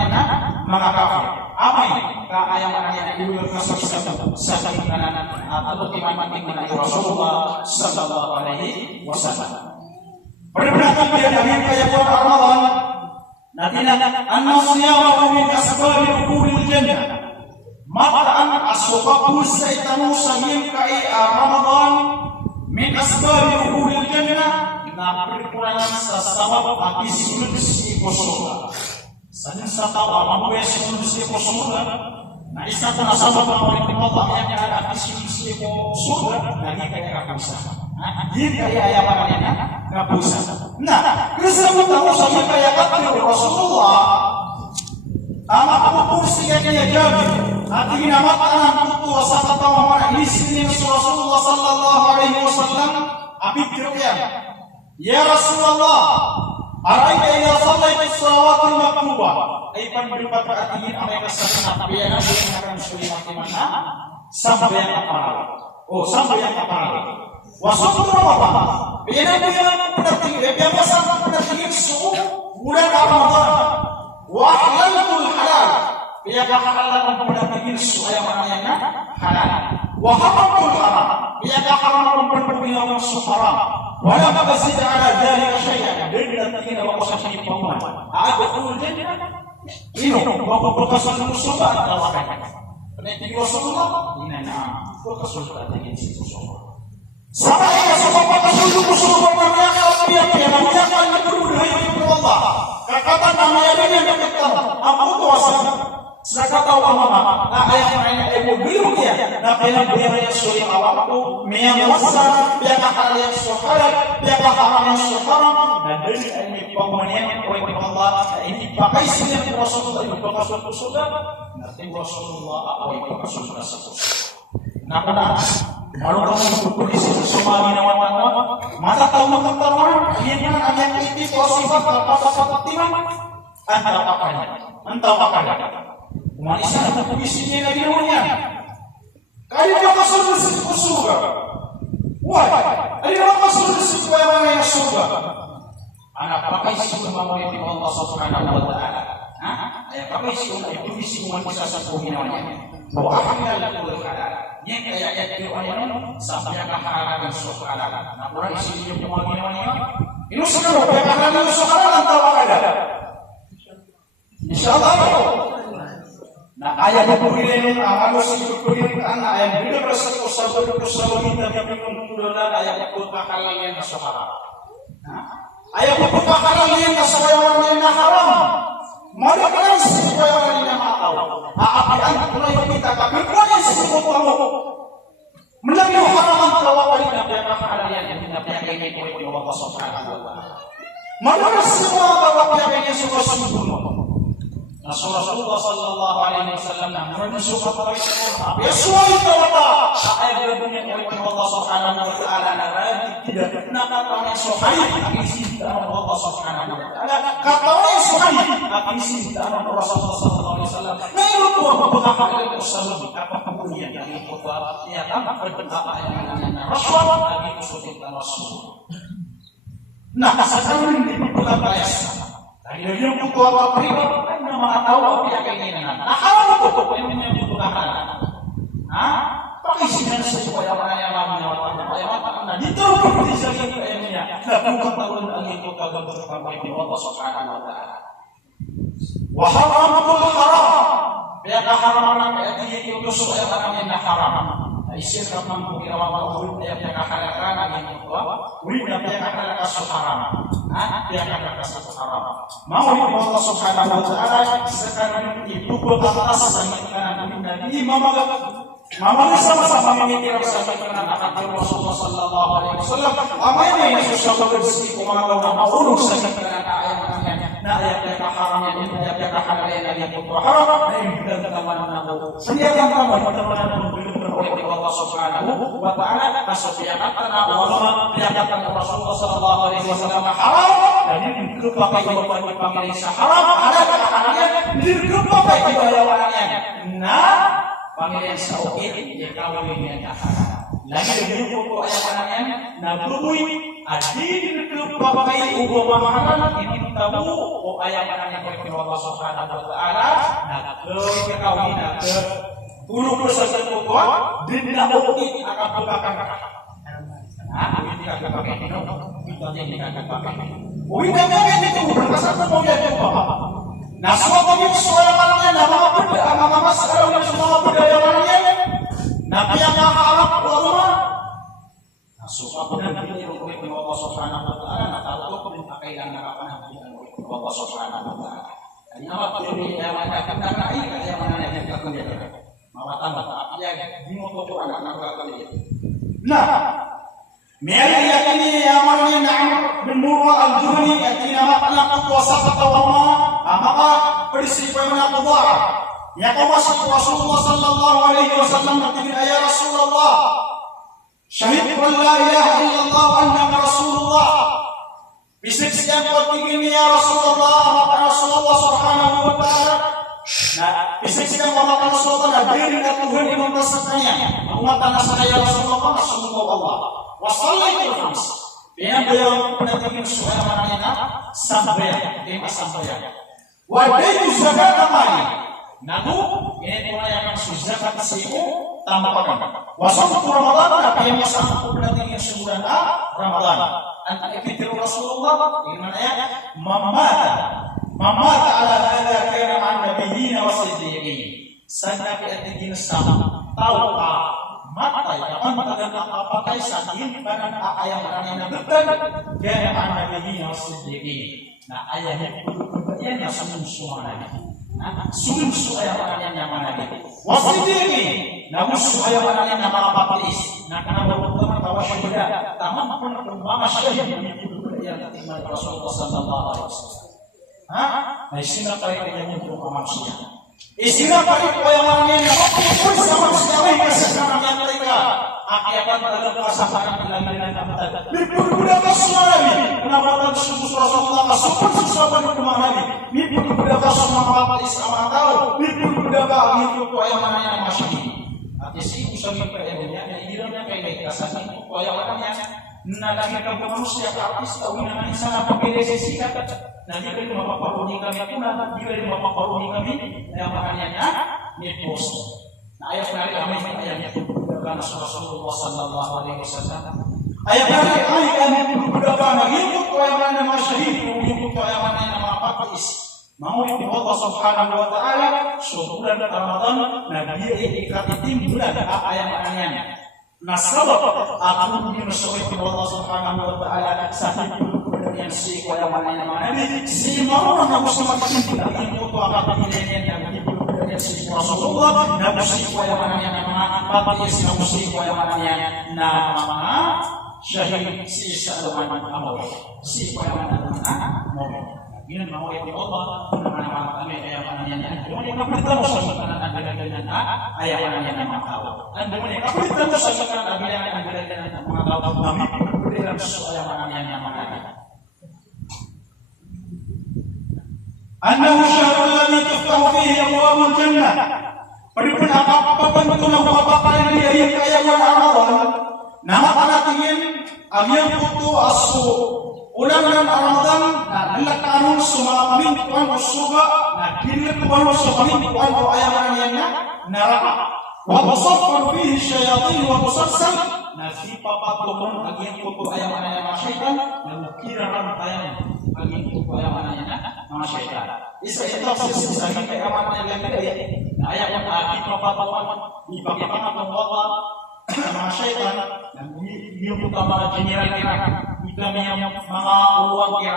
mengakar. Apa ini? Ka ayat yang dulu kasih saking kanan atau iman Rasulullah sallallahu alaihi wasallam. Perbuatan dari ayat Ramadan nanti an-nasiyama min asbabi dukhulil jannah. Maka asbabul syaitan sahih kai Ramadan min asbab dukhulil jannah na perkurangan sebab habis sulus surga. Sanin sataw amamu sulus surga. Na isa ta sabab awal Allah yang ada habis sulus surga lagi kayak kabusa. Ini kayak ayat mana kabusa. Nah, kesebut tahu sahih kayak kata Rasulullah ama kursi yang dia jadi hati nama tanah itu wasata tahu mana istri Rasulullah sallallahu alaihi wasallam abid kirkian ya Rasulullah araika ila sallaitu salawatul maktubah aipan berlipat artinya apa yang kesana tapi yang akan sulit mana sampai yang apa sampai yang apa wasatu Ramadan bina biasa penting suhu bulan Ramadan wa halalul halal ia halal memperhatikan supaya maknanya halal wa haramul haram ia haram memperhatikan haram wala mazid ala dzalika syai'an dan tidak usah dipaman adkhul jannah ini wa qatasul musabbat tawakkal penting Rasulullah inana qatasul dengan Rasulullah sampai sebab qatasul musabbat dia menyampaikan kepada Allah kata namanya dia kata aku kuasa Zakata ulama, nah ayat yang biru dia, nah ayat yang suri awakku, yang wasa, yang hal yang suharat, yang haram yang suharam, dan dari ini pemanian oleh Allah ini pakai sini Rasulullah itu pakai sudah, nanti Rasulullah apa itu sudah sebut. Nah benar, kalau kamu berkondisi semua minawan mata tahu orang, ini kan ayat itu sifat apa timang, entah apa. Manusia tetap isinya lagi dunia. Kali dia masuk ke surga. Wah, ada orang masuk ke yang surga. Anak pakai surga mau di Allah Subhanahu wa taala. Ayat pakai surga itu isi manusia satu namanya. Bahwa akhirnya itu halal. Yang ayat itu ayat sampai ke halal dan surga. Nah, orang isinya cuma namanya. Ini sudah halal dan surga atau ada? Insyaallah. Nah ayat yang harus dikumpulkan karena ayat ini berasal kita yang mengumpulkan ayat yang halal yang haram. Ayat yang halal yang haram. Madakan supaya orang yang tahu. Apian mulai kita kami mulai sebut tahu. Menabi haraman tawa kali dapat harian yang dapat yang ini Allah Subhanahu wa taala. Madakan semua bawa yang suka sungguh. Rasulullah sallallahu alaihi wasallam namun suka tahu ya suai tawa. Saya berbunyi oleh Allah Subhanahu wa taala narati tidak nakatanya sahih isi Allah Subhanahu wa taala. Katanya sahih isi Rasulullah sallallahu alaihi wasallam. Lalu beberapa kali Rasulullah apa kemudian yang itu ya tampak beberapa yang Rasulullah lagi disebutkan Rasul. Nah, sekarang di beberapa ayat dari yang butuh apa pribadi nama tahu apa yang keinginan. Nah, kalau butuh yang membutuhkan. Pakai sinar sesuai apa yang menyawakan apa yang mana diterus di sini ilmunya. Nah, bukan tahun lagi itu kagak berkembang di Allah Subhanahu wa taala. Wa haramul haram. Ya haram yang itu sesuai apa yang haram. Isir kamu kira waktu dia katakan yang itu, dia katakan haram. Dia katakan haram. Mau Allah Subhanahu wa taala sekarang itu berbatas dengan Nabi Muhammad. Mama sama-sama memikir sampai akan Rasulullah sallallahu alaihi wasallam. Apa yang susah bersih kumala wa urus sampai ayat-ayatnya. Nah ayat haram yang ayat haram yang itu haram dan teman-teman. Sediakan teman-teman oleh Allah Subhanahu wa taala asfiakan ulama menyatakan Rasulullah sallallahu alaihi wasallam haram dan itu pakai dipanggil haram ada kata-katanya dipakai bayawannya. Nah panggilan sauqid yang kawin dengan haram. Lagi dengan buku ayat-ayatnya nabui adil ke papai ugo mahalan ini tahu ayat-ayatnya oleh Allah Subhanahu wa taala nah ke kawin ke bulu proses pokok dinda ukti akan bukakan nah ini akan pakai itu kita yang akan pakai udah itu berkasar mau dia coba. Nah, suatu itu soalannya nama sekarang semua budaya lainnya. Nabi yang haram ulama. Nah, suatu nanti yang oleh Allah Subhanahu wa taala nah tahu pun pakai yang apa nanti Allah Subhanahu wa taala. Ini apa ini yang akan kita yang mana yang akan dia. Mawatan apa ya di moto anak kali. Nah, Mary yakini yang mana Na'im bin Murrah al-Juhani yakini makna kuasa tawama maka peristiwa yang kedua yang masuk Rasulullah sallallahu alaihi wasallam ketika ya Rasulullah syahid wa la ilaha illallah wa annaka Rasulullah bisik yang begini ya Rasulullah maka Rasulullah subhanahu wa ta'ala nah bisik yang maka Rasulullah hadir dan Tuhan yang mempesannya mengatakan saya Rasulullah Allah wasallaitu khams yang beliau menetapkan suara mananya sampai lima sampai wajib zakat kembali. Namun ini yang zakat siku tambahkan. Wasam Ramadan tapi yang sangat penting sebulan Ramadan. Antara fitrah Rasulullah di mana ya mamata ala hada kana an nabiyina wasiddiqin. Sangat penting sama tahu mata yang mengatakan apa saking karena ayat yang betul kana an nabiyina wasiddiqin. Nah ayatnya yang semua lagi. Nah, sumsu ayat-ayat yang mana lagi? Wasiddiqin. Nah, musuh ayat-ayat yang nama baptis. Nah, karena teman bahwa syahida, tamam pun mama syahid yang terima Rasulullah sallallahu alaihi wasallam. Nah, istilah kali yang untuk manusia. Istilah kali yang pun sama sekali kesesaran yang mereka akibat dalam pasangan dengan kata diperbudak semua nabi kenapa sungguh Rasulullah sungguh sesuatu kemana nabi diperbudak semua bapak Islam tahu diperbudak itu yang mana yang masih arti sih usah dipercayanya idilnya kayak kasar itu yang orangnya nah lagi kamu manusia artis tahu namanya sana pakai sisi kata nah jika itu bapak paruni kami pun jika itu bapak paruni kami yang makanya nipos nah ayat dari ayatnya karena Rasulullah sallallahu alaihi wasallam ayat dari ayat yang berdoa itu yang mana masyhur itu yang mana nama baptis mau itu Allah Subhanahu wa taala bulan Ramadan nah dia ikat itu bulan apa yang maknanya nah sebab aku dimasukkan Allah Subhanahu wa taala satu kemudian si kaya mana si mau na gusto magsimple ang ito akan pinilihan ng ibu dari si Rasulullah na si kaya mana na pati si kaya mana na mga syahid si Salman Amor si kaya mana mo yun mau itu Allah mana kami kaya mana kemudian kita mo sa mga nagdadagdagan ayah mana yang makao ando mo kita mo sa mga nagdadagdagan ng mga tao kami dalam ayah mana yang makao annahu syahrul ladzi tuftahu fihi abwabul jannah peripun apa-apa itu mababakalan dia yang kaya Ramadan nama panatingin amyan putu asu ulang Ramadan na nalakarun sa mga pamintikuan o suga na kinikuan sa pamintikuan o ayaman niya naraka wa musaffar fihi syayatin wa musassal na si papatukon agin putu ayaman niya mga syaitan na mukiraran tayo agin putu ayaman niya mga syaitan isa ito sa sisagin kay ayaman niya na ayaman agin papatukon ipakipangat ng wala mga syaitan na yung putu mga general kaya kami yang mga uwang kaya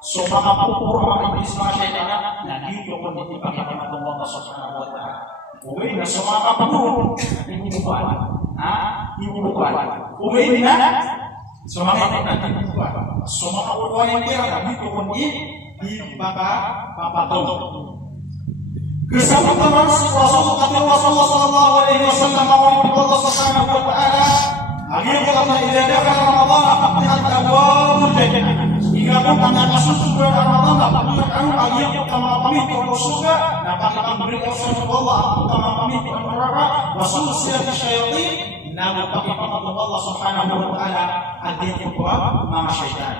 so mga pupuro mga iblis mga syaitan na dito kung ditipakita ng Allah subhanahu wa ta'ala uwi na sa mga kapuro hinubukan uwi na sa mga hinubukan so mga uwang kaya dito kung ditipakapapatong bersama teman Rasulullah sallallahu alaihi wasallam Allah subhanahu wa ta'ala akhirnya kata idadakan Ramadan fatihat abwabul jannah jika pun anda masuk bulan Ramadan apabila kamu akhirnya pertama kami ke surga dapat akan beri Allah pertama kami ke neraka wasul siyati syaitan namun pakai Allah subhanahu wa ta'ala adanya kuat nama syaitan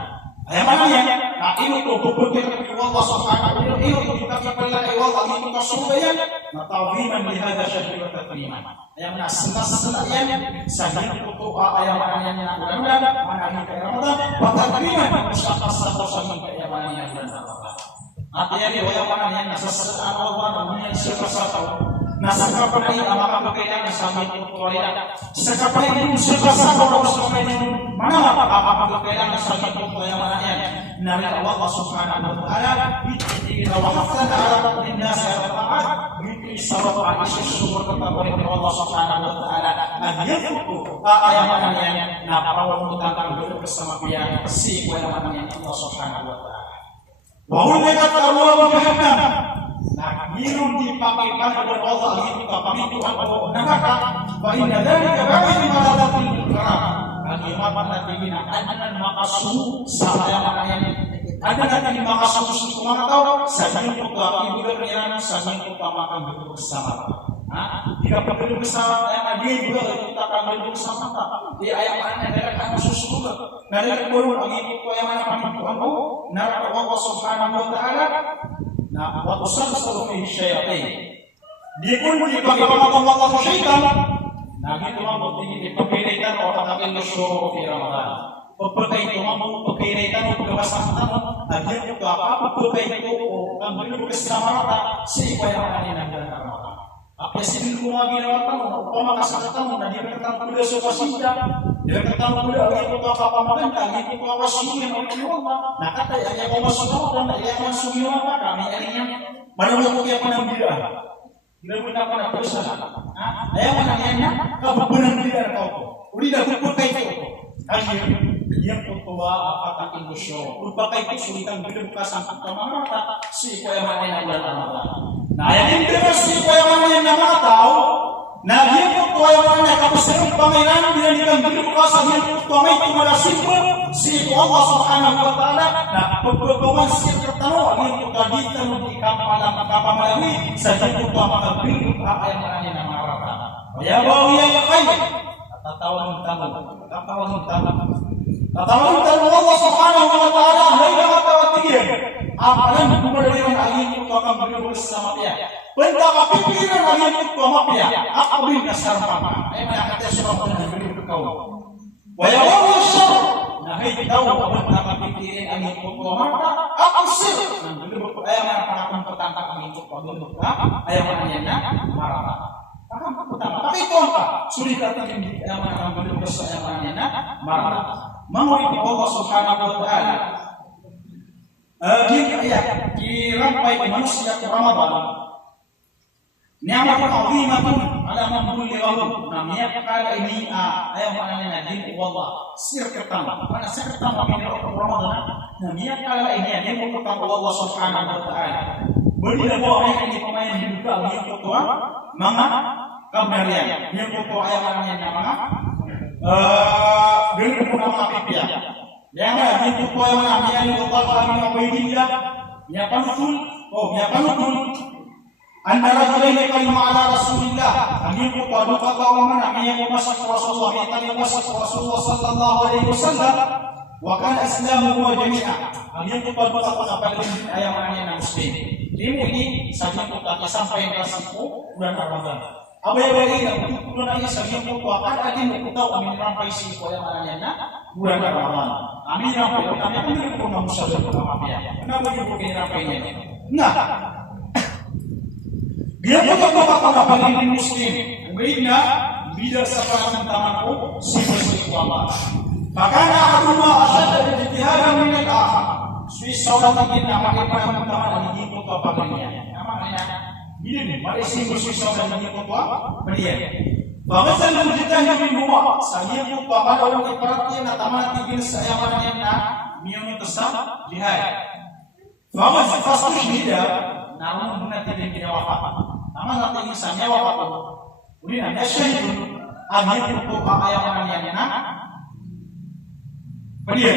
ayat mana ya nah ini tuh bukti Allah subhanahu wa ta'ala ini kita kepada Allah ini ke surga ya natawiman bihadza syahri wa takriman ayat mana senas-senasnya sahaja itu ayat mana yang mudah-mudahan mana ini ke Ramadan wa takriman satu sama ayat mana yang Ramadan artinya dia ayat mana yang sesuatu Allah yang sesuatu nasaka panai amaka pakaian sambil kualian sakapai ini sesuatu harus sampai mana apa pakaian sambil kualian nari Allah subhanahu wa ta'ala itu wahaftan ala innas al-ta'at itu sabab Aisyah syukur kepada Allah subhanahu wa ta'ala nah dia itu ayat mana yang napawang tentang bersama dia si ayat mana yang Allah subhanahu wa ta'ala wa hulikat arwah jahannam nah minum dipakaikan kepada Allah itu kami Tuhan neraka wa inna dzalika ba'in maladatul karam bagaimana nanti ada makasu saya ada nanti makasu semua tahu saya untuk ibu berkiraan saya untuk makan bersama jika berduduk bersama yang dia juga kita akan berduduk bersama di ayat mana dari kamu susu dari burung itu yang mana kami Tuhanmu neraka Allah subhanahu wa ta'ala nah wa tusalsalu fihi syayatin dia pun dipakaikan Allah syaitan nah gitu mampu dipakaikan orang akan bersyukur di Ramadan pagpagay itu mampu pagkaitan o pagkabasaktan nah dia juga apa pagpagay itu ang berduduk bersama rata si kaya kanina ng Ramadan apa sih ko mga ginawa mo pamakasaktan mo na di ka kuda sa pasida di ka kuda ay ko kapamakan kami ko awasuhin ang Allah nakatay ay ko masunudan ay ko masunudan kami ay manulog ko yung panambira ginaguna ko na pusa ayaw mo na yan kapabunan nila na kao uli na kuputay ko kaya yang kutuwa at ang indusyo upakay ko sulitan binubukas ang pagkamarata si kaya manay na Ramadan na yan yung si kaya manay na mga tao na yan kutuwa yung manay kapasirong Panginoon binanigang binubukas ang yan kutuwa may tumalasimpo si Allah subhanahu wa ta'ala na pagpagawan siya katano ang yung kagita mo ikapamalawi sa yung kutuwa makabinog ay manay na mga rata kaya bawi ang kayo tatawan Allah subhanahu wa ta'ala ay nakatawatigyan apalan kumalayan ang ito kang berdua bersama dia benda kepikiran ang ito mapya ako rin kasarapa ay manakatya sa mga berdua kau wayawawa siya na ay daw benda kepikiran ang ito mapya ako sir ng berdua ay manakatang petangkap ang ito pagduduk ay manakatya na marapa tapi itu apa? Sulit datang yang mana berdua bersama na marah. Mengurik Allah subhanahu wa ta'ala dirampai manusia ke Ramadan. Ni'matun 'azimatun 'ala man bullighahu. Namanya kala ini ayam maknanya din wallah sir ketang. Karena sir ketang maknanya Ramadan. Namanya kala ini din ketang Allah Subhanahu wa taala. Beri bawa ayat ini pemain dibuka yang ketua mga kabaryan. Yang ketua ayat maknanya mga beri pun mga pipia. Yang ketua yang namanya Allah kami Ubaidillah ya panutul Anda rajulaini kalima ala Rasulillah. Kami ko padu katawa man kami ko masak Rasulullah kami masak Rasulullah sallallahu alaihi wasallam wa kana islamu wa jami'a. Kami ko padu katawa kapalin ayam na muslim. Demo ini saja ko sampai ke siku bulan Ramadan. Abay-abay na kuno na isa sabi ko akan adin ko taw amin rampay siku ayam na bulan Ramadan. Amin rampay kami ko mamusalan ko kami. Kenapa ko rampay niya? Nah, dia pun kapag Muslim, umayin na bida sa panantaman ko si Allah. Makana aruma asad al-ijtihadan min al-akhar. Swiss saudara kita pakai panantaman ini ko kapagnya. Namanya ini mari simbol Swiss saudara ini ko belian. Bagasan al-ijtihad min huwa sanya ko papadawang iparatnya na taman tigil sa ayaman na miyon tesam jihad. Famas fasih bida namun benar tidak wafat. Nama nanti misalnya wafat. Kemudian ada syahid. Amin untuk ayam yang enak. Kemudian,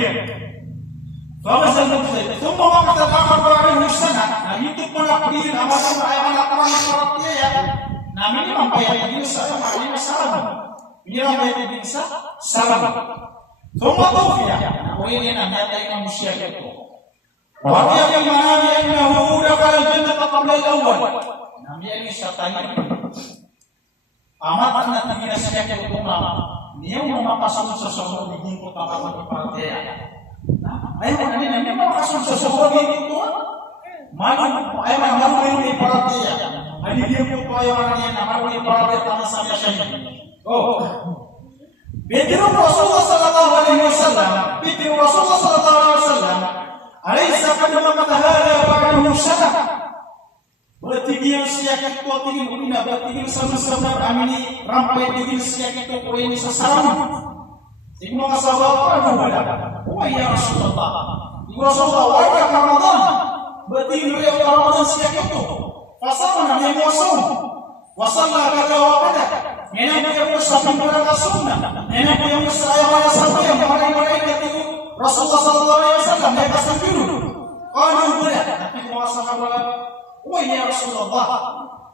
Fawasan Muslim. Semua kata kamar berada di sana. Nah itu penakdir. Nama semua ayam anak-anak yang ya. Nah ini mampai yang bisa. Ini salam. Ini mampai yang bisa. Salam. Semua taufiah. Nah ini namanya yang manusia itu. Wahai yang mana dia innahu dakhala al-jannah qabla al-awwal. Namanya ini syaitan. Amat nak kita siap untuk dia mau makasun sesuatu di kota kawan partai. Ayo namanya makasun sesuatu di itu. Malu ayo malu di partai. Ani dia ko ayo nama di partai tanah saya syahid. Oh. Bidiru Rasulullah sallallahu alaihi wasallam. Alaysa kadama hada ba'dahu syarah. Berarti dia siap itu tinggi ulina berarti sama-sama amini rampai tinggi siap itu ko ini sesama. Ibnu Mas'ud berkata, "Wa ya Rasulullah, ya Rasulullah wa Ramadan." Berarti dia Ramadan siap itu. Fasama yang wasum. Wasalla kada wa kada. Nenek yang bersama dengan sunnah. Nenek yang bersama sama yang mereka itu Rasulullah sallallahu alaihi wasallam dia pasang dulu. Qalu bala tapi kuasa sahabat, "Wa ya Rasulullah."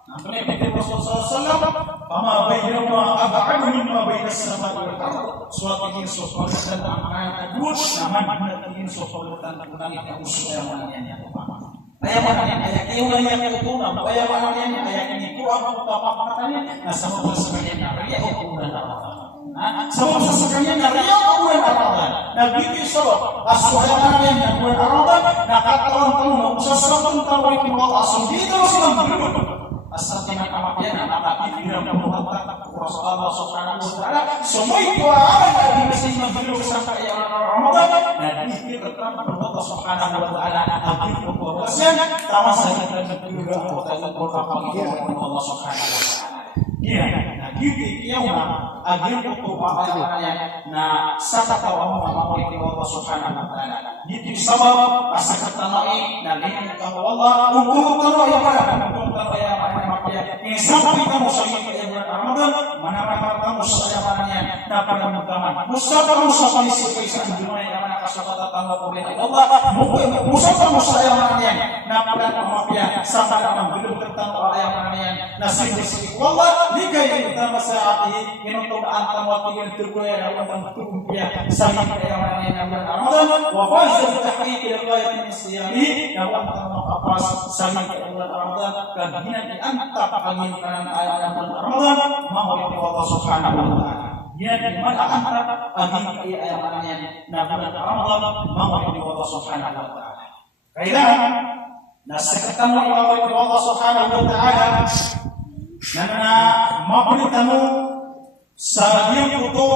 Nampaknya kata Rasulullah sallallahu alaihi wasallam, "Fama bainahuma ab'adu mimma bainas samai wal ardh." Suatu yang sofal dan amanah kedua nama ingin sofal dan langit yang usia mananya. Ayat yang itu nama ayat ini Quran apa katanya? Nah sama sebenarnya dia ukuran apa? Sebab sesungguhnya dia bukan Ramadan. Nah gitu sebab asal yang bukan Ramadan. Nah kata orang tahu sesuatu tentang Allah asal itu Rasulullah berbuat. Asal dengan kematian maka tidak membuat Rasulullah Subhanahu wa taala semua itu ada di mesin berbuat sampai Ramadan. Nah itu tetap Allah Subhanahu wa taala akan berbuatnya sama saja dengan juga Allah Subhanahu wa taala. Iya, nah gitu kiamat agar untuk apa-apanya. Nah, saka tawamu Allah Subhanahu wa taala. Gitu sabab asal tanai dan ini Allah untuk tahu yang mana ini sampai kamu sayang pada bulan Ramadan mana kamu sayang mananya nah pada mutaman musafir isi kisah dunia yang mana kasih-kata tanggal oleh Allah musafir sayang mananya nah pada kematian sampai kamu belum tertanggal ayam mananya nasib isi Allah likai kita masaati untuk antam waktu yang tergoyah dalam tumpia sampai ayam mananya bulan Ramadan wa fazil tahqiq riwayat min siyami dalam apa sampai bulan Ramadan dan hina diantap angin kanan ayat bulan Ramadan mau Allah Subhanahu wa taala. Dia di mana antap angin ayat-ayatnya nah bulan Ramadan mau Allah Subhanahu wa taala. Kailan nasekatan Allah Subhanahu wa taala nana mabritanu sa dia puto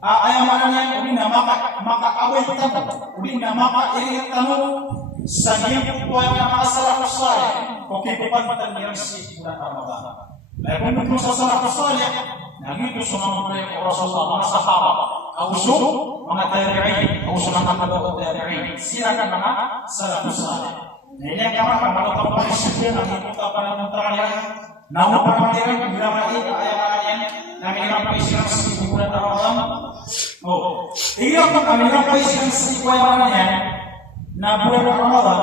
ayat-ayatnya udina maka awal tamu udina maka iri tamu sa iyong buwan ng mga salafus salih, kukipupan matandang si bulan Ramadan. Dahil kung sa salafus salih, nagito sumunod na Rasulullah, mga sahaba, kauso, mga tabi'in, kauso ng mga tabi'in, sila ka mga salafus salih. Nilai kama kalau parisipin ang ipunta pa ng Montaña, namun pamatiran bilang ayat-ayat na mayroon isang sa bulan Ramadan. Iyon ang mayroon isang sa bulan na bulan Ramadan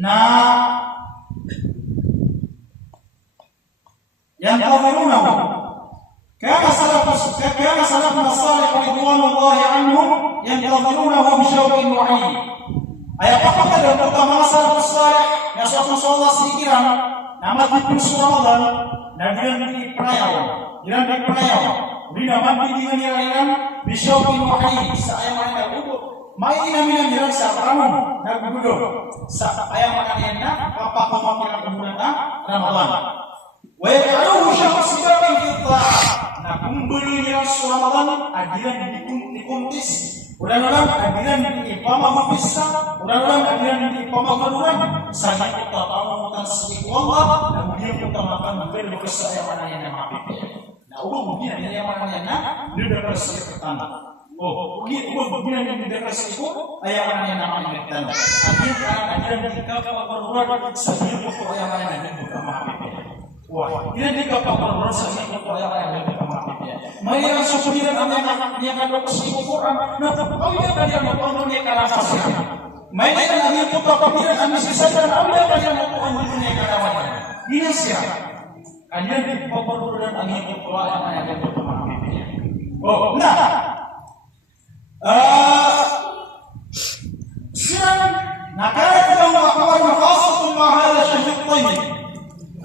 na yang tawirunahu كان سلفنا الصالح رضوان الله عنهم ينتظرونه بشوق وعين. Apakah pada pertama salafus salih yang suatu sholat sikiran nama tipu Ramadan dan dia di penayau bila mandi dengan yang bisyauqin wahyi saya mana duduk main namanya bilang sabramu dan duduk saya mana nak apa pemakiran bulan Ramadan wa ya'aluhu syahru sibaban fi ta'ah. Nah, kumpulnya Ramadan adilan dikuntis ulang-ulang adilan ipama mapisa ulang-ulang adilan ipama galuran sangat kita tahu tentang sifat Allah dan dia utamakan memberi kesayangan yang maha. Nah, begini yang mana di dalam sifatan. Begini yang di dalam sifat ayat yang namanya dan adilan kita galuran sangat kita ayat yang maha. Wah, dia di kapal berusaha untuk ayat yang maha. Maya susudiran ang niya kadok sa Quran na awya kanya mo ano niya karasasya. May na niya po papiran ang sisasan awya kanya mo ano niya karawan. Ini siya. Kanya di paparuran ang niya po ang niya kadok pamamit. Nah. Silang nakaya ko ang makawan mafasatul mahal syahid tayyib.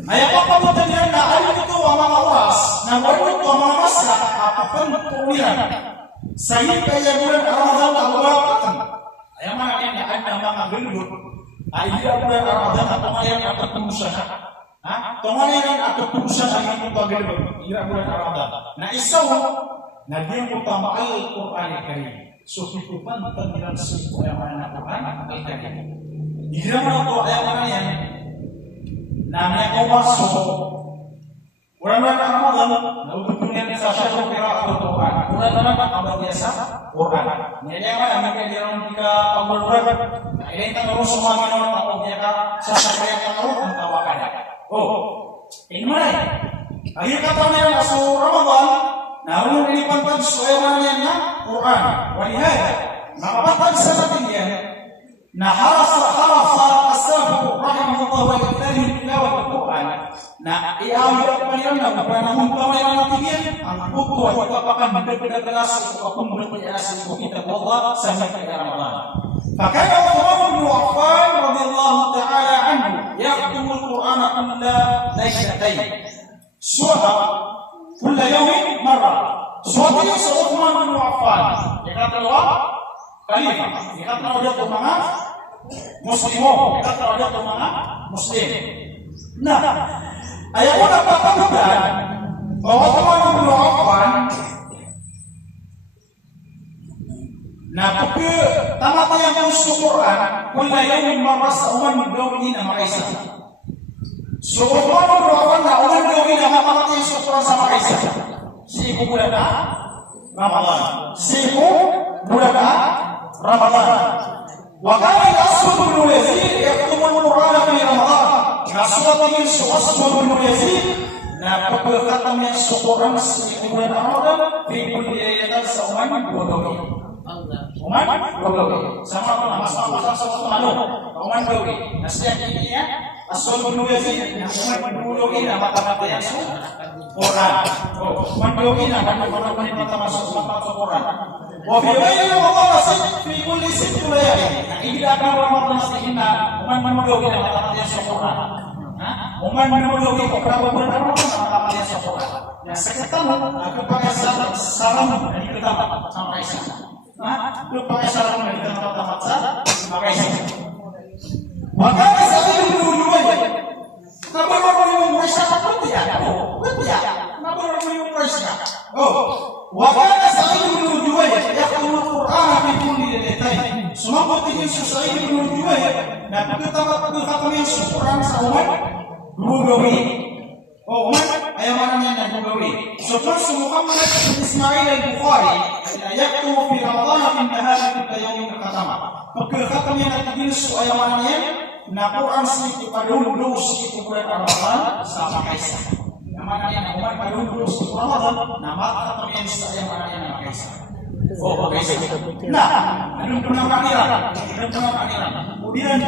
Ay papamutan niya na ano ito ang mga oras na wala ito ang mga masa apapun tuwiran sa kaya bulan Ramadan al-waqatan ay mga yan na mga gulod ay bulan Ramadan at tumayan at tumusan tumayan at tumusan ang itong pagulod bulan Ramadan na isaw na diyan ko tamaan al-Quran al-Karim so hitupan tanggilan si ay mga Quran al-Karim diyan mo ito ay mga yan namanya kawaso bulan Ramadan nauduknya sa syahrul qira'atul Quran bulan Ramadan abad biasa Quran niya ka namin diron tiga pagbulan na ini tangoro semua menon ako niya ka sa sakaya tangoro ang tawakan ini mana akhir kata niya sa Ramadan naulun ini pantag suwera niya na Quran walihada nakapatag sa natin niya na harafa as-salafu rahimahullah wa yakthari tilawat al-Quran na iawya paniran na panahon pa may natigil ang buko at kapakan berbeda-bedas apapun berkias itu kitab Allah sampai ke Ramadan. Fakana Uthman bin Affan radhiyallahu ta'ala anhu yaqtumu al-Quran kulla laylatayn. Kulla yawmin marra. Suatu Uthman bin Affan dikatakan khalifah, dikatakan dia mga Muslimo, dikatakan dia mga Muslim. Nah, ayat ko napapagdan bahwa Uthman bin Affan na tamat yang Quran kulla yawmin marra sa uman dawin na makaisa. So Uthman bin Affan na uman dawin na tamat yang Quran sa makaisa. Si bulan Ramadan. Si bulan Ramadan. Wa kana al-Aswad bin Yazid yaktumu al-Quran fi Ramadan. Aswad bin Yazid na pagkakatam niya sa Quran sa bulan Ramadan fi kulli laylatin sa uman dua gawi. Uman dua gawi. Sama mas-mas sa uman gawi. Nasiya niya Aswad bin Yazid na uman dua gawi na matamataya sa Quran. Uman gawi na masuk sa Quran. وفي غير رمضان في كل 6 ليالي إذا كان رمضان سكينة ومن مدوغي لما تقضي الشكران ومن مدوغي beberapa bulan Ramadan lama dia sekolah ya sekitar aku pakai salam dari tempat sampai sana aku pakai salam dari tempat sampai sana makanya saya dulu aja kenapa orang yang merasa betul ya kenapa orang yang merasa wakana saya dulu aja ya Al-Quran fi kulli laylatin Sa'id bin Jubair na kami syukuran sa umat Bugawi. O umat ay mana niya na Bugawi. So first Muhammad bin Ismail al-Bukhari na yaktubu fi Ramadan fi nahari kulla yawmin khatama. Pagkakata niya na tigilis ay mana niya na Quran si padulong si bulan Ramadan sa makaisa. Nama niya na umat padulong si Ramadan na makakata niya sa ay mana niya na makaisa. Oh, makaisa. Nah, anong penampilan? Kemudian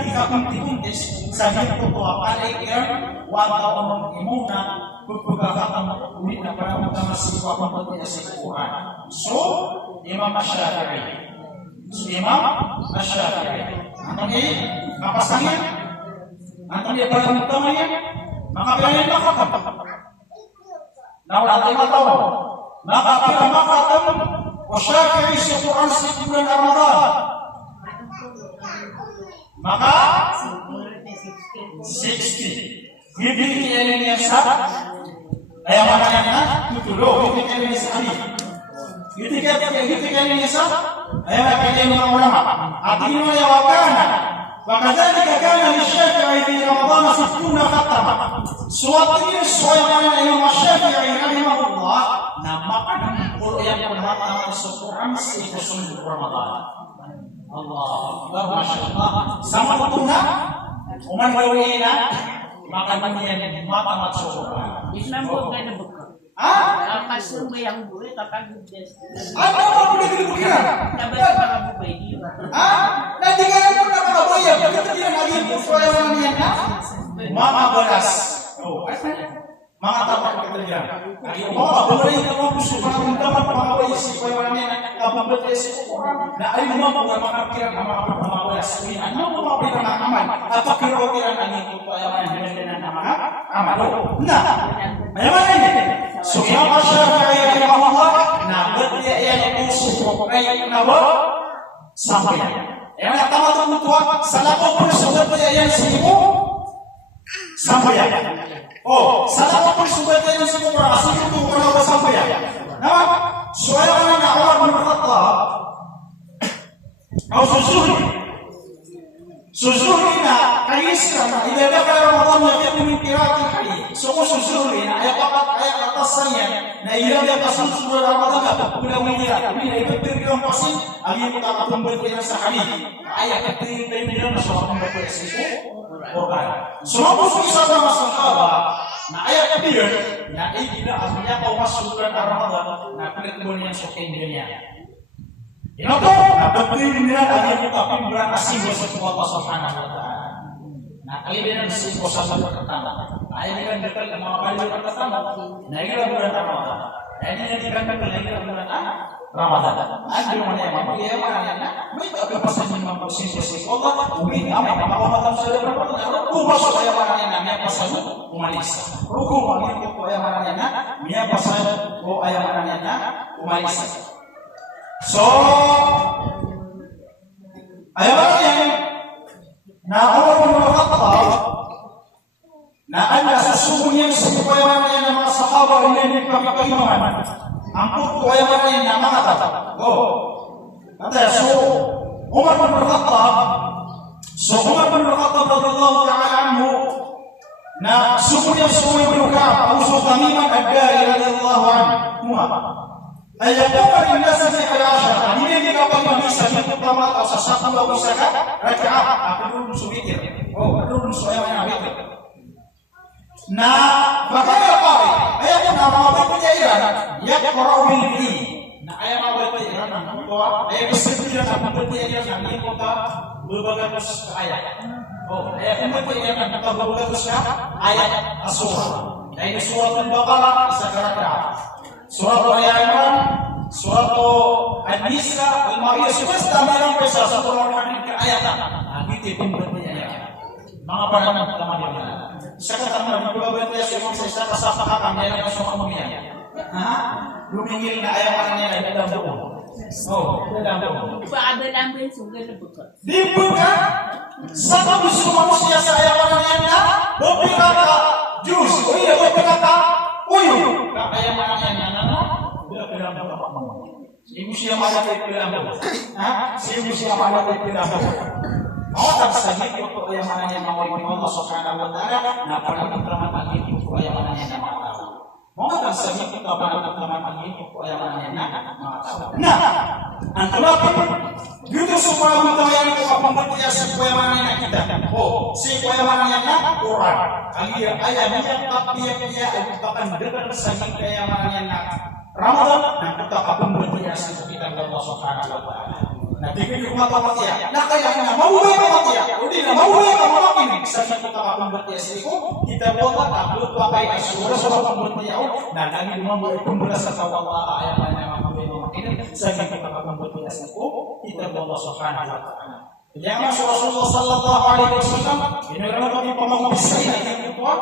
dikuntis saja untuk apa ikan wata orang imuna beberapa unik pada utama siswa pembentuknya Quran. So Imam Asy-Syafi'i. Antoni apa saja? Antoni paling utamanya maka pilih makam. Namun tahu maka pilih makam. Wasyafi'i si Quran di bulan Ramadan. Maka 60. Gigi ini sah. Ayam mana itu loh. Gigi ini sah. Gigi ini sah. Ayam ini ulama. Artinya ya wakana. Wakadzalika kana lisyafi'i fi Ramadan 60 khatama. Suatu ini soal Imam Syafi'i rahimahullah namakan yang pertama Al-Quran si musim Ramadan. Allah, masyaallah. Sama betulnya umat bawina makan kemudian makan Al-Quran. Islam bukan bukan. Pasur yang boleh takkan budes. Apa mau boleh dibuktikan? Dapat para bubai dia. Nanti kan pernah mga boya begitu dia lagi persoalan yang mama beras. Oh, mga tapat kerja. Oh, boleh kita push para dapat mga boya si payawannya kapag si orang. Na ay mo mga makakiran mga boya si ano mo mga aman. Apa kirotiran ani payawannya dengan mga aman. Nah, ayaman ini. So Imam Syafi'i rahimahullah na berarti yang usul ay nawa sampai. Yang pertama tu tua salah pun sudah yang simu sampai. Oh, salah pun sudah yang simu berhasil tu orang sampai. Nah, soalan yang awal berkata, au Suzuri na kaisra na ibadah Ramadan yang min qiraatil hadis. So suzuri na ayat atasnya na ibadah kasul surah Ramadan apa udah mengira ini betul yang pasti agi kita akan berbicara sehari ayat keting dan dia masalah membaca siku Quran. Semua bisa sama sahabat. Na ayat dia na tidak artinya kau masuk bulan Ramadan na kemudian yang sokin dunia. Kenapa? Betul dia ada tapi bulan asing besok Allah Subhanahu wa taala. Nah, kali ini mesti puasa pertama. Nah, ini kan dekat sama kali pertama. Nah, ini bulan Ramadan. Nah, ini dikatakan lagi bulan Ramadan. Ada mana yang mampu ya mana yang mereka kepasan yang mampu sih Allah. Ubi apa yang mampu Ramadan sudah berapa? Ruku masuk ya mana yang namanya pasal umanis. Ruku mana yang mana yang namanya pasal ayat mana yang umanis. So, ayaw yan na Umar bin Khattab na anda sa subo niya sa kuwayaman niya ng mga sahaba hindi nagpapakahimaman. Ang kuwayaman niya na mga tata. So, Umar bin Khattab radhiyallahu ta'ala anhu na subo niya sa kuwayaman Ka'ab Abu Tamiman ad-Dari radhiyallahu anhu. Ayatnya rinasa si Aisyah. Ini kapag bisa pertama atau satu atau bisa rakaat aku dulu suwitir. Oh, dulu saya yang witir. Nah, makanya apa? Ayat nama apa penjairan? Ya Qur'an ini. Nah, ayat apa penjairan? Bahwa ayat disebutkan apa penjairan ini kota berbagai ayat. Oh, ayat apa penjairan kota berbagai ayat as-surah. Nah, ini surah Al-Baqarah sekarang. Surat Al-Imran, surat An-Nisa, Al-Ma'idah, semesta merang pesa surah Al-Hadid ke ayat. Gitu pun bertanya. Mga panahon lama dia. Sa katama ng mga bata sa mga sa kasapakakan niya ng mga pamilya. Lumingil na ayaw niya na dalam doon. Oh, dalam doon. Paada lang din sugal na buka. Di buka. Sa gusto manusia sa ayaw niya na bopika ka Diyos. O iya bopika ka uyo. Ayaw niya na bila dalam doon. Ibu siya malatay pinamo. Ha? Si ibu siya malatay pinamo. Mau tak sagit ko ay mananya maway ni Allah subhanahu wa ta'ala na panagtraman ang ibu ko ay mananya na mga tao. Mau tak sagit ko panagtraman ang ibu ko ay mananya na mga tao. Nah, ang tulapin dito sa pamatayan ko kapamatiya sa kuyaman na kita. O, si kuyaman na Quran. Ang iya ayan niya kapiya-piya ay pakandagan sa kuyaman na Ramadan dan kita kapamatiya sa kita ng Allah subhanahu wa ta'ala. Nabigay ko kapamatiya. Nakaya na mauwi kapamatiya. Hindi na mauwi kapamatiya. Sa kita kapamatiya sa iko, kita buat takut pakai asura sa kapamatiya. Na kami mamuwi kumbula sa tawala ayan na ini saya kita akan berbiasa kita Allah subhanahu wa ta'ala. Jangan Rasulullah sallallahu alaihi wasallam ini adalah pemangku besar yang kuat.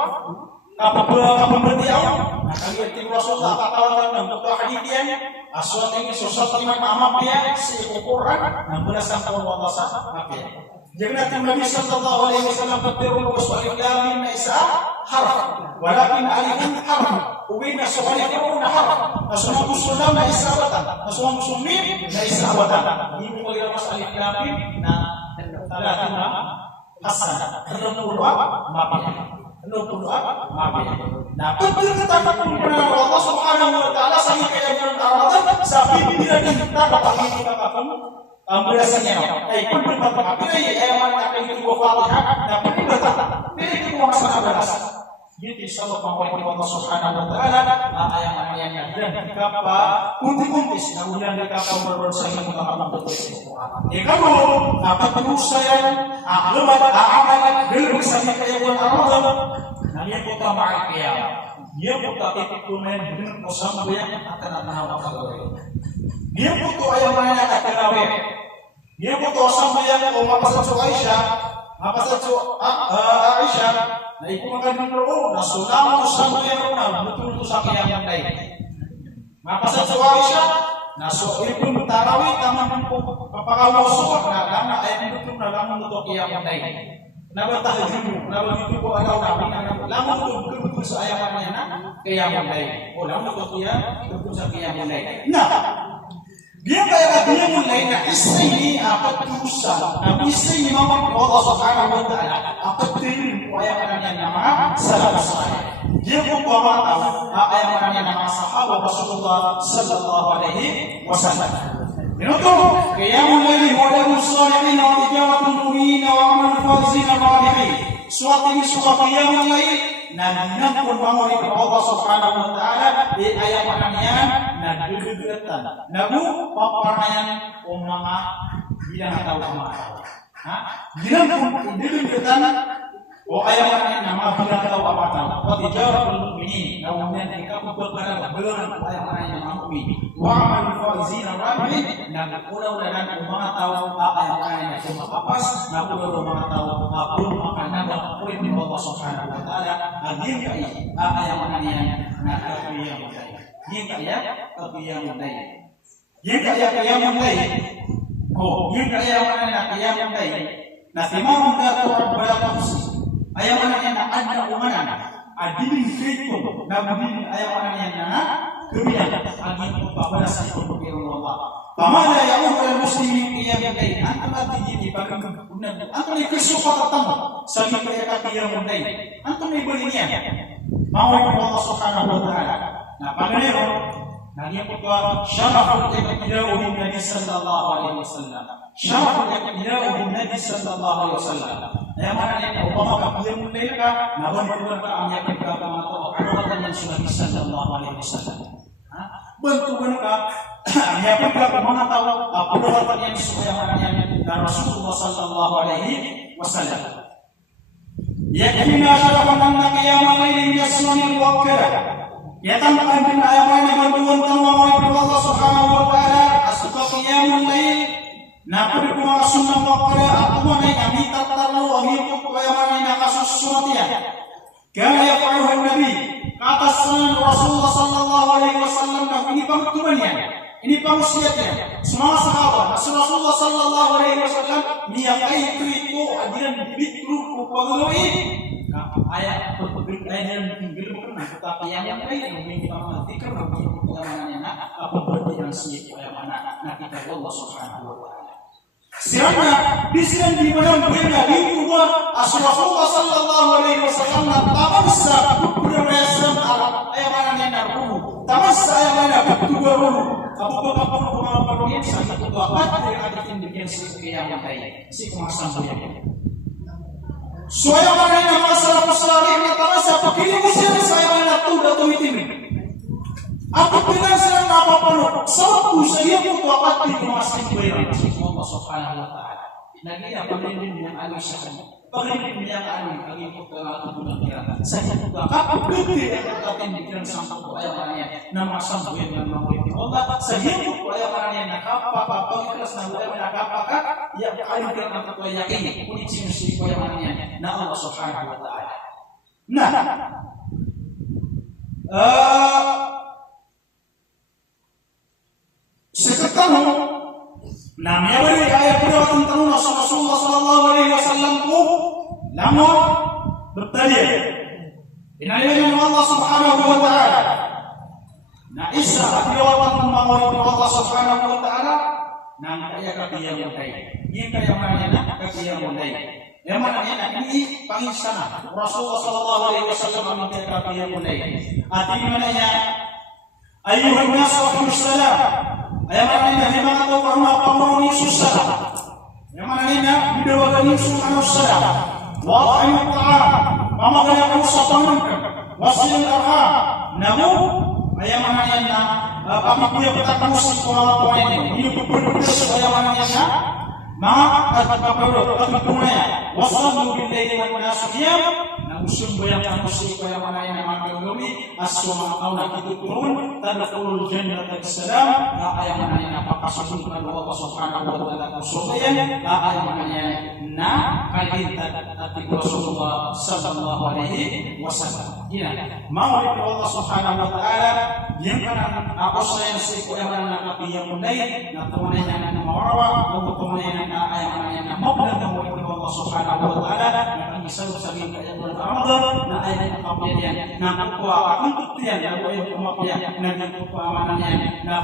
Apa berdiam? Nah, kalian tim Rasulullah katakan untuk hadisnya asal ini sosok iman amat dia si Quran dan berdasarkan Allah subhanahu wa. Jangan Nabi sallallahu alaihi wasallam berfirman wasalillahi maisa harf walakin alifun harf ubina subhanahu harf asma muslim la isabatan asma muslimin la isabatan ini mulai mas alif lam na talatuna hasan 62 maaf nah betul kata Allah subhanahu wa ta'ala saya kayak Ramadan sapi bila kita dapat kita katakan biasanya, pun berkata, pilih mana akan itu Fatihah, dan pilih berkata, pilih itu masalah beras. Jadi insyaallah Allah subhanahu wa ta'ala ayat yang dan dikapa kunti-kuntis namun dikapa berusaha mengamalkan betul. Ya kamu apa terus saya lebat amal belum bisa kayak Ramadan. Nah dia kota Maria. Dia kota itu dengan kosong dia akan apa dia butuh ayam mana nak terawih. Dia butuh sampai yang apa saja Aisyah, apa saja Aisyah. Nah itu makan dulu. Nah sunnah sampai yang betul sampai yang lain. Apa saja Aisyah. Nah so itu tarawih taman apakah masuk? Nah karena ayat itu dalam untuk yang lain. Nah bertahajud, nah begitu kau ada orang lama betul saya mana yang lain. Oh lama untuk dia betul sampai yang lain. Nah dia kayak dia mulai na istri apa tusan na istri memang Allah subhanahu wa ta'ala apa tin kaya kananya nama sahabat dia pun bawa tahu apa yang kananya nama sahabat Rasulullah sallallahu alaihi wasallam itu kaya mulai wala musalimin wa tijawatul mu'minin wa amal faizin rabihin suatu ini suatu yang mulai nah pun bangun itu Allah subhanahu wa ta'ala di ayat mananya nah duduk-dudukan nabu paparan umama bilang tahu sama bilang pun duduk-dudukan oh ayat mananya nama bilang tahu apa tahu wa tijarul mu'minin namun jika berkata belum ayat mananya mukmin wa amal faizin rabihin nah mudah-mudahan umama tahu apa yang mananya cuma papas nah umama tahu belum akan ada poin di Allah subhanahu wa ta'ala agin kai yang mananya nah yang jika ya yang mulai jika yang mulai oh jika yang mana yang mulai nah semua muda berapa kursi ayat mana ada umana adil itu nabi ayat mana yang kemudian agin pembalasan untuk Allah pamana yang muslimin yang mulai antara tinggi bahkan kemudian antara kesempatan sampai mereka yang mulai antara belinya mau Allah subhanahu wa ta'ala. Nah, panggilnya, nah dia berkata syaraful iqtida'u bin Nabi sallallahu alaihi wasallam. Syaraful iqtida'u bin Nabi sallallahu alaihi wasallam. Yang mana yang Allah kabir mereka, namun berkata amnya berkata atau perbuatan yang sudah sallallahu alaihi wasallam. Bentuk mereka amnya berkata mengatakan perbuatan yang sudah yang Rasulullah sallallahu alaihi wasallam. Yakina syarafan anna qiyamul laili yasnuni muwakkala. Ya tambahkan dengan ayat mana bantuan tanggung Allah subhanahu wa ta'ala asbab qiyamul lail na berdoa sunnah waktu aku mana kami tak tahu hidup bagaimana kasus suratnya kaya yaqulu nabi kata sunnah Rasulullah sallallahu alaihi wasallam ini pengtubannya ini pengsiatnya semua sahabat Rasulullah sallallahu alaihi wasallam miyakai itu adiran bitru upagaloy. Ayat ayat pinggir bukan tetapi yang lain yang kita matikan yang mana apa berarti siap yang mana kita Allah Subhanahu wa taala. Sirana bisiran di mana benda itu Rasulullah sallallahu alaihi wasallam tamassa berresan ala ayat mana yang naruh tamassa ayat mana betul Abu Bakar pun sangat kuat dari ada indikasi yang baik si kemasan yang Suaya mana yang masalah masalah yang terasa begini musim saya mana tuh datu itu. Aku dengan serang apa pun satu saya pun dapat di masing bayar. Allah Subhanahu wa taala. Lagi apa pemimpin yang anu syahid. Pemimpin yang anu lagi kita bulan saya juga aku gede yang dapat pikiran sampai ayatnya nama sampai yang mau itu Allah saya pun ayatnya nak apa ikhlas nak apa ya ayo kita apa yakin kunci mesti ayatnya nah Allah Subhanahu wa taala. Nah sekitar namanya beri ayat perawatan tentang Rasulullah sallallahu alaihi wasallam itu lama bertanya. Inalillah Allah Subhanahu wa taala. Nah Isra perawatan tentang Allah Subhanahu wa taala nang kaya kapiyang mulai. Ini kaya mana kapiyang mulai. Yang mana ini pangisana Rasulullah sallallahu alaihi wasallam meminta kapiyang mulai. Arti mananya ayuhan nas wa salam. Ayat mana ini memang tahu orang susah. Yang mana ini didoakan Yesus manusia. Wa ayu ta'am. Mama kaya kamu satangan. Wasil arham. Namun ayat mana ini kami punya kita kamu sekolah ini. Ini berbeda ayat mana ini. Maka kata Paulus kami punya. Wasallu billahi wa nasiyam. Musim bayang musim bayang mana yang makan kami asma Allah itu turun tadkhulul jannata bisalam la ayat mana yang apa kasih Allah Subhanahu wa taala kusuyan la ayat mana na kali tadi Rasulullah sallallahu alaihi wasallam ina mau itu Allah Subhanahu wa taala yang kana aku saya siku yang mana nabi yang mundai na temannya na mawawa atau temannya na ayat mana yang mau dan Allah Subhanahu wa taala yang bisa saling kayak Ramadan na ayat kemudian na kuwa untuk tiang na kuwa kemudian na kuwa amanannya na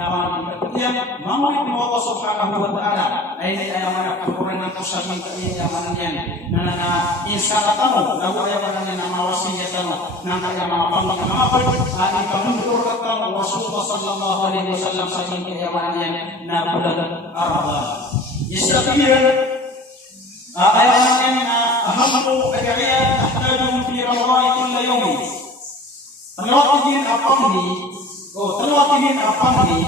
kemudian mau itu Allah Subhanahu wa taala ayat mana Quran aku saling kayak amanannya na insyaallah na kuwa amanannya na mawasinya tahu na kaya mapamang apa ayat kamu kata Rasulullah sallallahu alaihi wasallam saling kayak amanannya na bulan Ramadan Israel ayat أهم الأدعية تحتاجهم في رمضان كل يوم. تلواتين أفهمي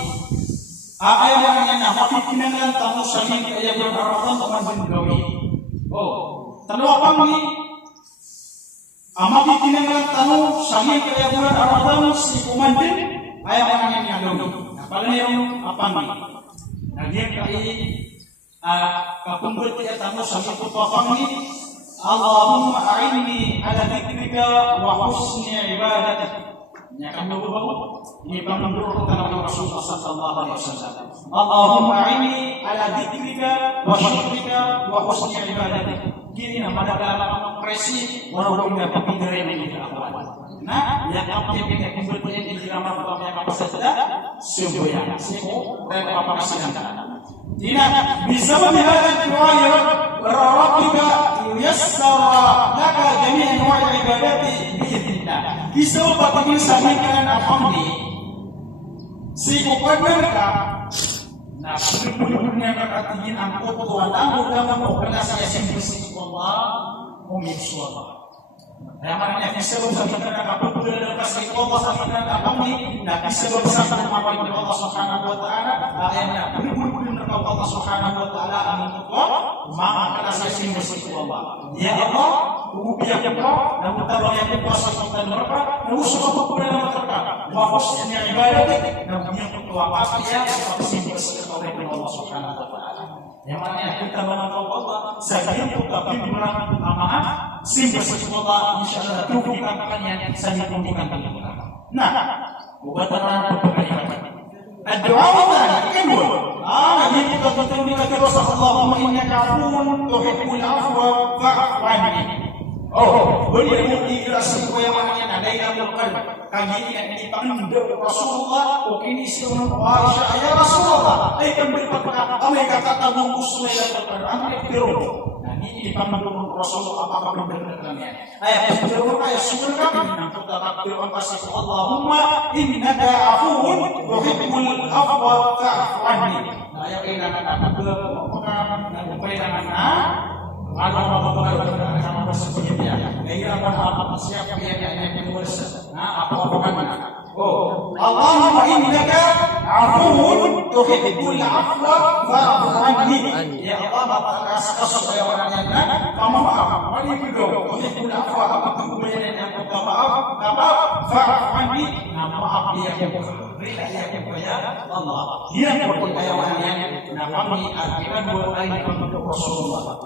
ayat yang hati kinangan tamu saking ayat yang Ramadan teman bendowi. Telu amati kinangan tamu saking ayat bulan Ramadan si kumandin ayat yang nyadong. Paling yang apani. Nah dia kai kapung berarti tamu saking kupapani Allahumma a'inni ala dzikrika wa husni ibadatik. Ya kan ini panggung kata Rasulullah sallallahu alaihi wasallam. Allahumma a'inni ala dzikrika wa syukrika wa husni ibadatik. Gini nama dalam presi walaupun enggak kepikiran ini apa. Nah, yang apa yang kita kumpulkan di dalam apa yang apa saja semboyan. Siko dan apa kasihan. Tidak bisa melihat doa ya Rabbika yassara laka jami' anwa' ibadati bi'idznillah. Bisa bapaknya sampaikan alhamdi. Si kupadmerka nah benar-benar katakan angkot Tuhan angkot kamu karena saya simpulkan Allah Allah. Yang mana bisa bersama apa pun dalam kasih Allah sampaikan alhamdi. Nah bisa bersama dengan Allah Subhanahu wa taala ayatnya benar-benar Allah Subhanahu wa taala amin maka kata saya simpulkan Allah. Ya Allah, ubiyah Allah dan utama yang kuasa kita mereka, usaha pun dalam mereka. Wafasnya ibadat dan punya kuasa ya simpulkan oleh Allah Subhanahu wa taala. Yang mana kita mengenal Allah, saya kita bimbingan amanah, simpulkan Allah insyaallah tujuannya saya bimbingan kita. Nah, buat orang berkaitan. Doa kita kedua Nabi kita betul kata Rasulullah, Allahumma innaka afuwun tuhibbul afwa fa'fu anni. Boleh mengintegrasi yang ada yang berkata kami yang dipanggil Rasulullah, ini semua Aisyah ya Rasulullah, akan berkata kami kata musuh yang berkata kami firman. Ini dipanggil Rasulullah apakah benar-benarnya? Ayat firman ayat syukur kami yang kita takbirkan kasih Allahumma innaka afuwun tuhibbul afwa fa'fu anni. Ayat ini akan ada sama seperti dia. Dia apa siapa yang mengurus? Apa mana? Allahumma innaka afuwun tuhibbul afwa fa'fu anni. Ya Allah, kasih orang yang kamu maaf. Mari kita tuhibbul afwa apa kemudian yang kita maaf fa'fu anni. Maaf dia yang berilah yang kaya Allah. Dia berkayaan yang kami akan berlain untuk Rasulullah.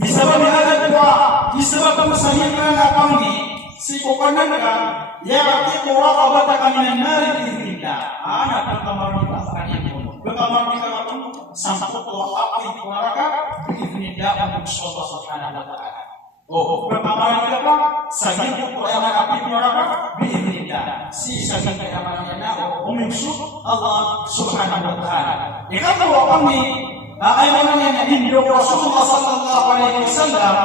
Disebab ada doa, disebab kemusahikan apa ni? Si kokananka, ya arti muraqabah kaminan nari biiznillah. Anak berkamar di akan pun. Berkamar di akan sampai doa api neraka biiznillah untuk Allah Subhanahu wa taala. Berkamar di apa? Saging doa api neraka biiznillah. Si saging amannya umumsu Allah Subhanahu wa taala. Jika doa kami ayat Hindu Rasulullah sallallahu alaihi wasallam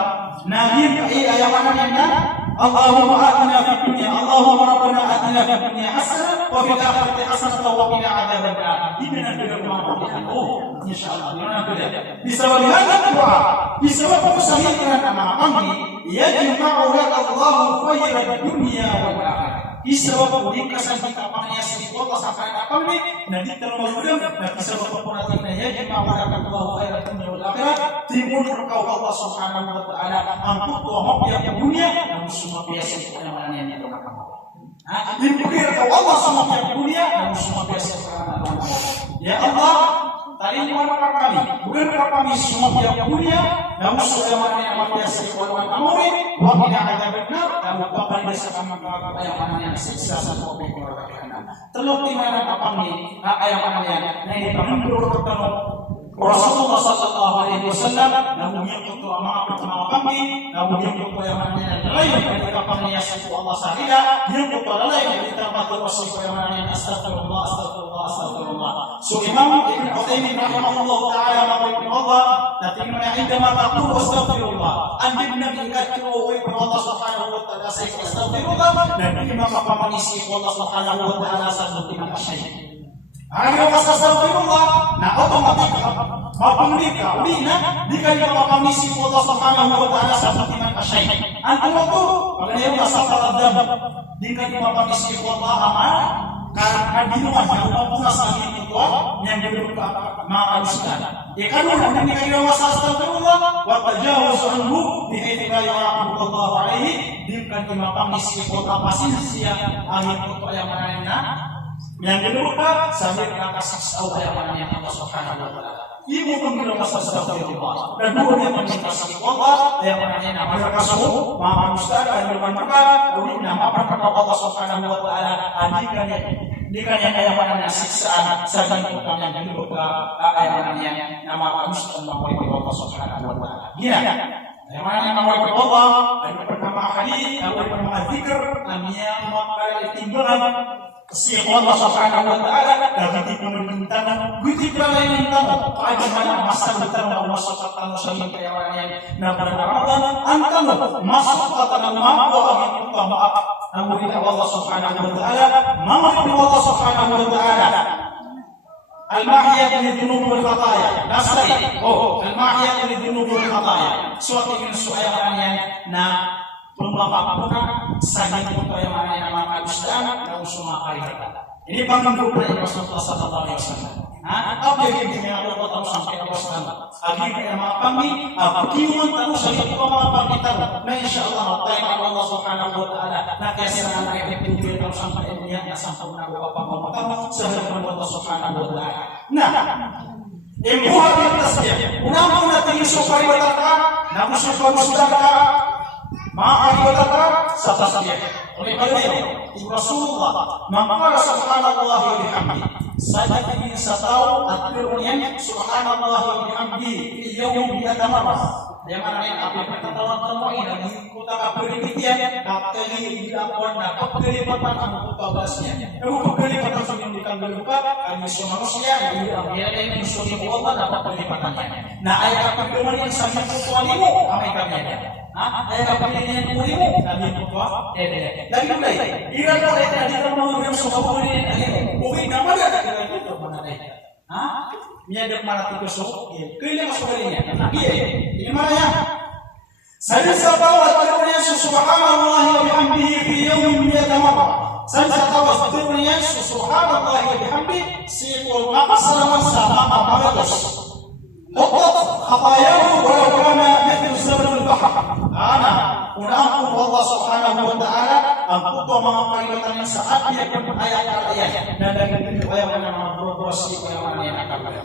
nabi ayat mana Allahumma atina fid dunya Allahumma rabbana atina fid dunya hasanah wa fil akhirati hasanah wa qina adzabannar. Ini nanti bermanfaat. Insyaallah disebab hada doa disebab kesahihan nama kami yajma'u Allah khairat dunya wal akhirah. Isabab kesan kita pangnya sedikit Allah sampai apa ni nanti terlalu dan isabab perhatian ya jemaah Allah khairat dunia wal akhirah timbul berkau Allah Subhanahu wa taala untuk tuah yang dunia dan semua biasa yang mana itu timbul berkau Allah semua yang dunia dan semua biasa ya Allah tadi mana kami bukan kami semua yang dunia dan semua yang biasa yang kami wa tidak ada benar dan bakal bersama yang mana siksa satu terlalu mana apa ni ayat mana yang dipanggil Rasulullah sallallahu alaihi wasallam namun yang untuk amal pertama kami namun yang untuk yang mana lain dari apa yang satu Allah sahida yang untuk lain dari tempat Rasul yang mana astagfirullah so Imam Ibn Utsaimin rahimahullah taala mengatakan Allah nanti mana indama taqul astagfirullah andi nabi kata Allah subhanahu wa taala astagfirullah dan imam apa mengisi Allah subhanahu wa taala seperti masyayikh Ada astagfirullah, nah otomatis maupun nikah, dikali apa misi Allah Subhanahu wa taala seperti mana syaitan. Antum itu kalau dia masalah dam, dikali apa misi Allah amal karena di rumah yang punya sakit itu yang diberupa maafkan. Ya kan udah dikali astagfirullah wa tajawuz anhu bi haitsu la ya'lamu Allah alaihi, dikali apa misi Allah pasti sia akhir untuk yang mana yang kedua, sambil kasih tahu yang mana yang Allah Subhanahu wa taala. Ibu pun bilang astagfirullah. Dan dua dia kasih Allah yang mana yang namanya kasih, maha mustaq dan bermanfaat. Kemudian nama perkara Allah Subhanahu wa taala dikan yang mana siksaan sedang bukan yang kedua yang mana nama mustaq Allah Subhanahu wa taala. Gila. Yang mana nama Allah dan pertama kali awal pertama zikir yang maka timbangan si Allah Subhanahu wa taala dari pemerintahan gudikan lain tamu ada mana masa betul Allah Subhanahu wa taala yang nama Ramadan antam masuk kata mampu amin maaf namun Allah Subhanahu wa taala mampu Allah Subhanahu wa taala al-mahiyah min dzunub wal khataya nasai al-mahiyah min dzunub wal khataya suatu soalan yang pembahasan sangat yang mana yang nama Islam dan semua kaitan. Ini panggung dari Rasulullah sallallahu alaihi wasallam. Apa yang kita Allah sampai ke Rasulullah. Akhirnya nama kami kiuman terus dari pemahaman kita. Nah insyaallah Allah Subhanahu wa taala nanti serana yang pintu terus sampai dunia sampai apa pemahaman sehingga Allah Subhanahu wa taala. Nah, ilmu hadis tasbih. Unamun natin sukari wa taala, namun sukari ma'rifataka sa tasbih. Oleh karena itu Rasulullah maqala subhanallah wa bihamdi. Saya ingin tahu artinya subhanallah wa bihamdi fi yawmin yatamarras. Yang mana yang api perkataan termoin dan kita berpikir kapteni dilakukan dapat kelipatan anak kabasnya. Kelipatan sebelum ditanggal lupa kami semua manusia yang musuh Allah dapat kelipatannya. Nah ayat apa yang sama sesuatu kami kami ayat apa yang kurimu kami buat dari mulai iran mulai dari terlalu yang semua boleh mungkin nama ada itu mana Miadap mana tiga suku, keliling masuknya. Ini mana ya? Saya tahu artinya subhanallah wa bihamdihi fi yawmin yatamarra. Saya tahu artinya subhanallah wa bihamdihi siqul maqsama sama amalatus. Mutlaq khatayahu wa kana mithlu zabal al-bahr. Ana unakum Allah subhanahu wa ta'ala angkutu mga kalibatan sa atin yung ayat-ayat na naging ayaw na mga progresi ko yung mga nakakaya.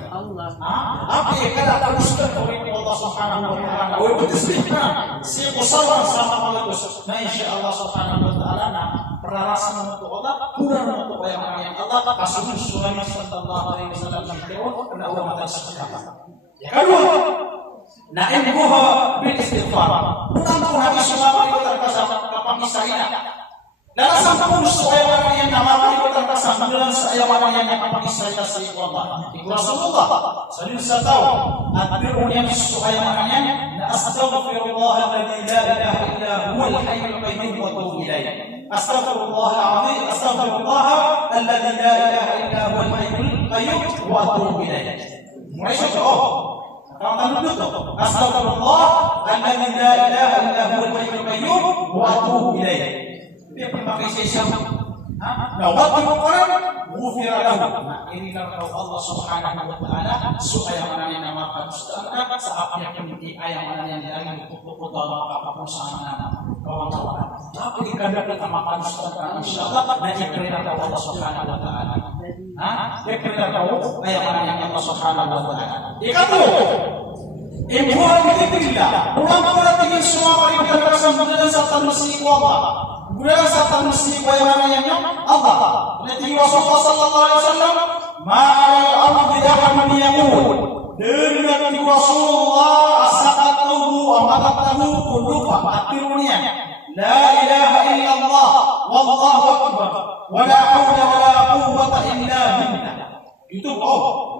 Apa yang kada teruskan oleh Allah subhanahu wa ta'ala wa bertisbihna si usawan sama malakus na insyaAllah subhanahu wa ta'ala na perarasan untuk Allah kurang untuk yang Allah kasus Sulaiman sallallahu alaihi wasallam kena ulama tersebut. Yang kedua, na'imbuha bil istighfar. Bukan Nabi sallallahu alaihi wasallam kapamisahina. Dalam sampun supaya yang nama itu terkesan dalam saya yang kapamisah kasih Allah. Rasulullah sallallahu alaihi wasallam akhirnya supaya yang astaghfirullah alladzi la ilaha illa huwal hayyul qayyum wa atubu ilaih. Astaghfirullah alazim astaghfirullah alladzi la ilaha illa huwal hayyul qayyum wa atubu ilaih. Mulai kamu duduk. Astagfirullah alladzi la ilaha illa huwal hayyul qayyum wa atubu ilaih. Dia memakai sesuatu. Nah, waktu Quran ghufira lahu. Nah, ini kalau Allah Subhanahu wa taala supaya mana yang namakan saat saat yang dimiliki ayat mana yang diangkat untuk utama apapun sana kawan-kawan. Tapi kadang kita makan saat insyaallah dan perintah Allah Subhanahu wa taala. Dia perintah ayat mana yang Allah Subhanahu wa taala. Ikatu imbuhan dzikrillah. Ulang-ulang ingin semua perintah bersama satan mesti Allah. Budaya satan mesti bayangannya Allah. Nanti Rasulullah sallallahu alaihi wasallam ma'al ardi ahman yaqul. Dari Rasulullah asaqatuhu wa matatahu kulluha atiruniya. La ilaha illallah wallahu akbar wa la haula wa la quwwata illa billah. Itu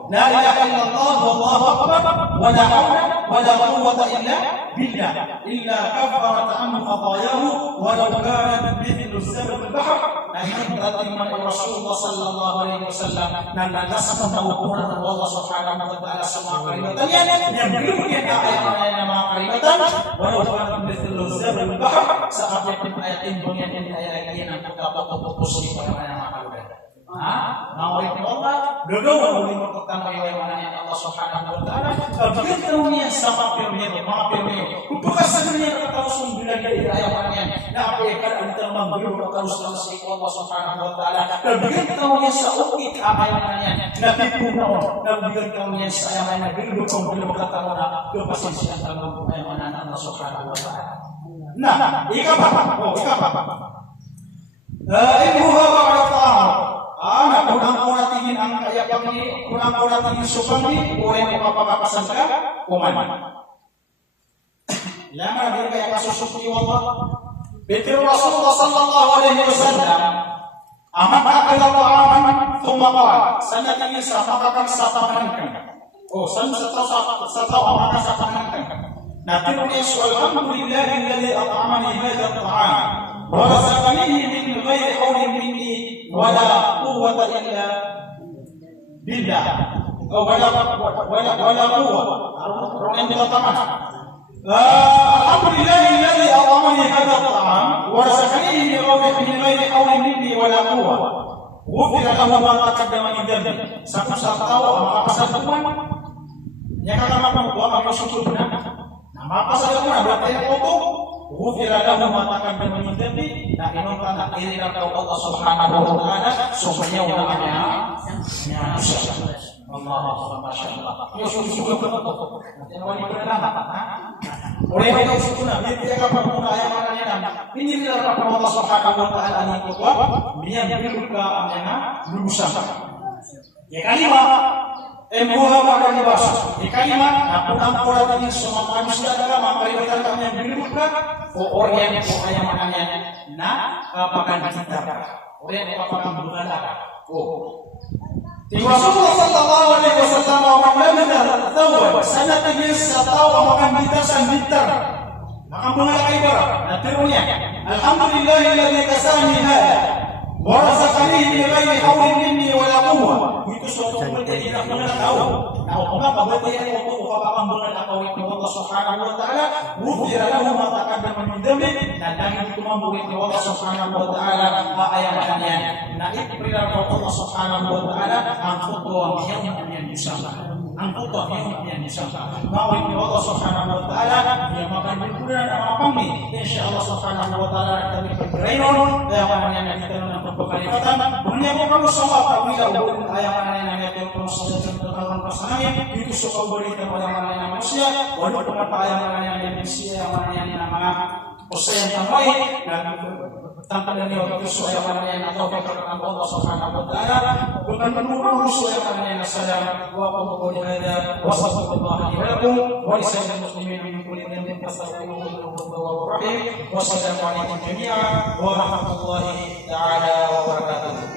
la ilaha illallah wallahu akbar wa la haula wa la quwwata illa billah illa kafarat an khatayahu wa law kanat mithlu zabal al-bahr. Nah ini berarti Rasulullah sallallahu alaihi wasallam dan nasabah mengukuran Allah subhanahu wa ta'ala semua kalimatnya yang belum kita ayat nama kalimatan walau kanat mithlu zabal al-bahr saat yang ayat ini ayat ini nanti dapat fokus di pada nama kalimatan. Mau itu Allah, dodo boleh pertama yang Allah Subhanahu wa taala. Begitu sama firman bukan sebenarnya kata Rasulullah dari ayat-ayatnya. Nah, apa yang akan terbang dulu kata Rasulullah Allah Subhanahu wa taala. Begitu sauki ayat-ayatnya. Nabi kuno, begitu sayangnya dulu belum kata orang kepastian tentang ayat Allah Subhanahu wa taala. Nah, ini apa? Ibu bapa tahu. Anak kurang tinggi ang kaya kami kurang tinggi supani boleh apa sangka kuman. Lama dia kaya kasus suci Allah. Betul Rasulullah sallallahu alaihi wasallam. Amat akal aman thumma qala sana tinggi sama akan satakan. Oh, sana sataw akan satakan. Nanti punya alhamdulillah alladzi at'amani hadha at'am wa razaqani min ghairi hawlin minni wala quwwata illa billah. Wala quwwah. Yang pertama, alhamdulillah alladzi at'amani hadha at'am wa razaqani min ghairi hawlin minni wala quwwah. Ghufira lahu ma taqaddama min dhanbi. Satu-satu apa saja pun yang kata apa buat apa syukur benar. Apa saja pun ada yang foto, ghufira lahu ma taqaddama min dhanbi. Nah, ini kan ini kata Allah Subhanahu wa taala supaya orangnya Allah masyaallah. Yo syukur betul. Yang wali berkata, oleh itu syukur nabi dia kapan pun ayat-ayatnya Ini adalah Allah Subhanahu wa taala ni ko biyan biruka amena lulusan. Ya kalima embuha pada dibasa. Ya kalima napura din sa mga manusia dalam mapalitan kami yang biruka o orang yang ayam makannya na pakan kita. Orang yang pakan bulala. Oh. Rasulullah sallallahu alaihi wasallam mengatakan tahu sanad tigis tahu makan kita sanditar. Maka mengalami ibarat naturunya alhamdulillahilladzi kasani hada wa razaqani min ghairi hawlin minni wala quwwah. Itu suatu berarti tidak mengenal tahu. Tahu mengapa berarti waktu apa mengenal tahu itu Allah Subhanahu wa taala wufira lahu ma taqaddama min dhanbi dan itu mampu itu Allah Subhanahu wa taala ayat-ayatnya. Nah itu perintah Allah Subhanahu wa taala angkutu yang disangka. Angkutu yang disangka. Mau itu Allah Subhanahu wa taala dia makan berkurang apa ni? Insyaallah Subhanahu wa taala kami berkenan dan yang kita mendapat keberkatan. Dunia bukan salah apabila ayat-ayat yang kita proses tentang pasangannya itu suka berikan orang-orang yang manusia walaupun apa ayat-ayat yang manusia yang mana yang nama usaha yang baik dan tanpa dari waktu sesuai yang atau perkataan Allah Subhanahu wa taala bukan menurut sesuai yang saya wa qawlu hadza wa sallallahu alaihi wa sallam wa lisa'il muslimin min kulli dhanbin fastaghfiruhu innahu huwal ghafurur rahim wa sallallahu alaihi jami'an wa rahmatullahi ta'ala wa barakatuh.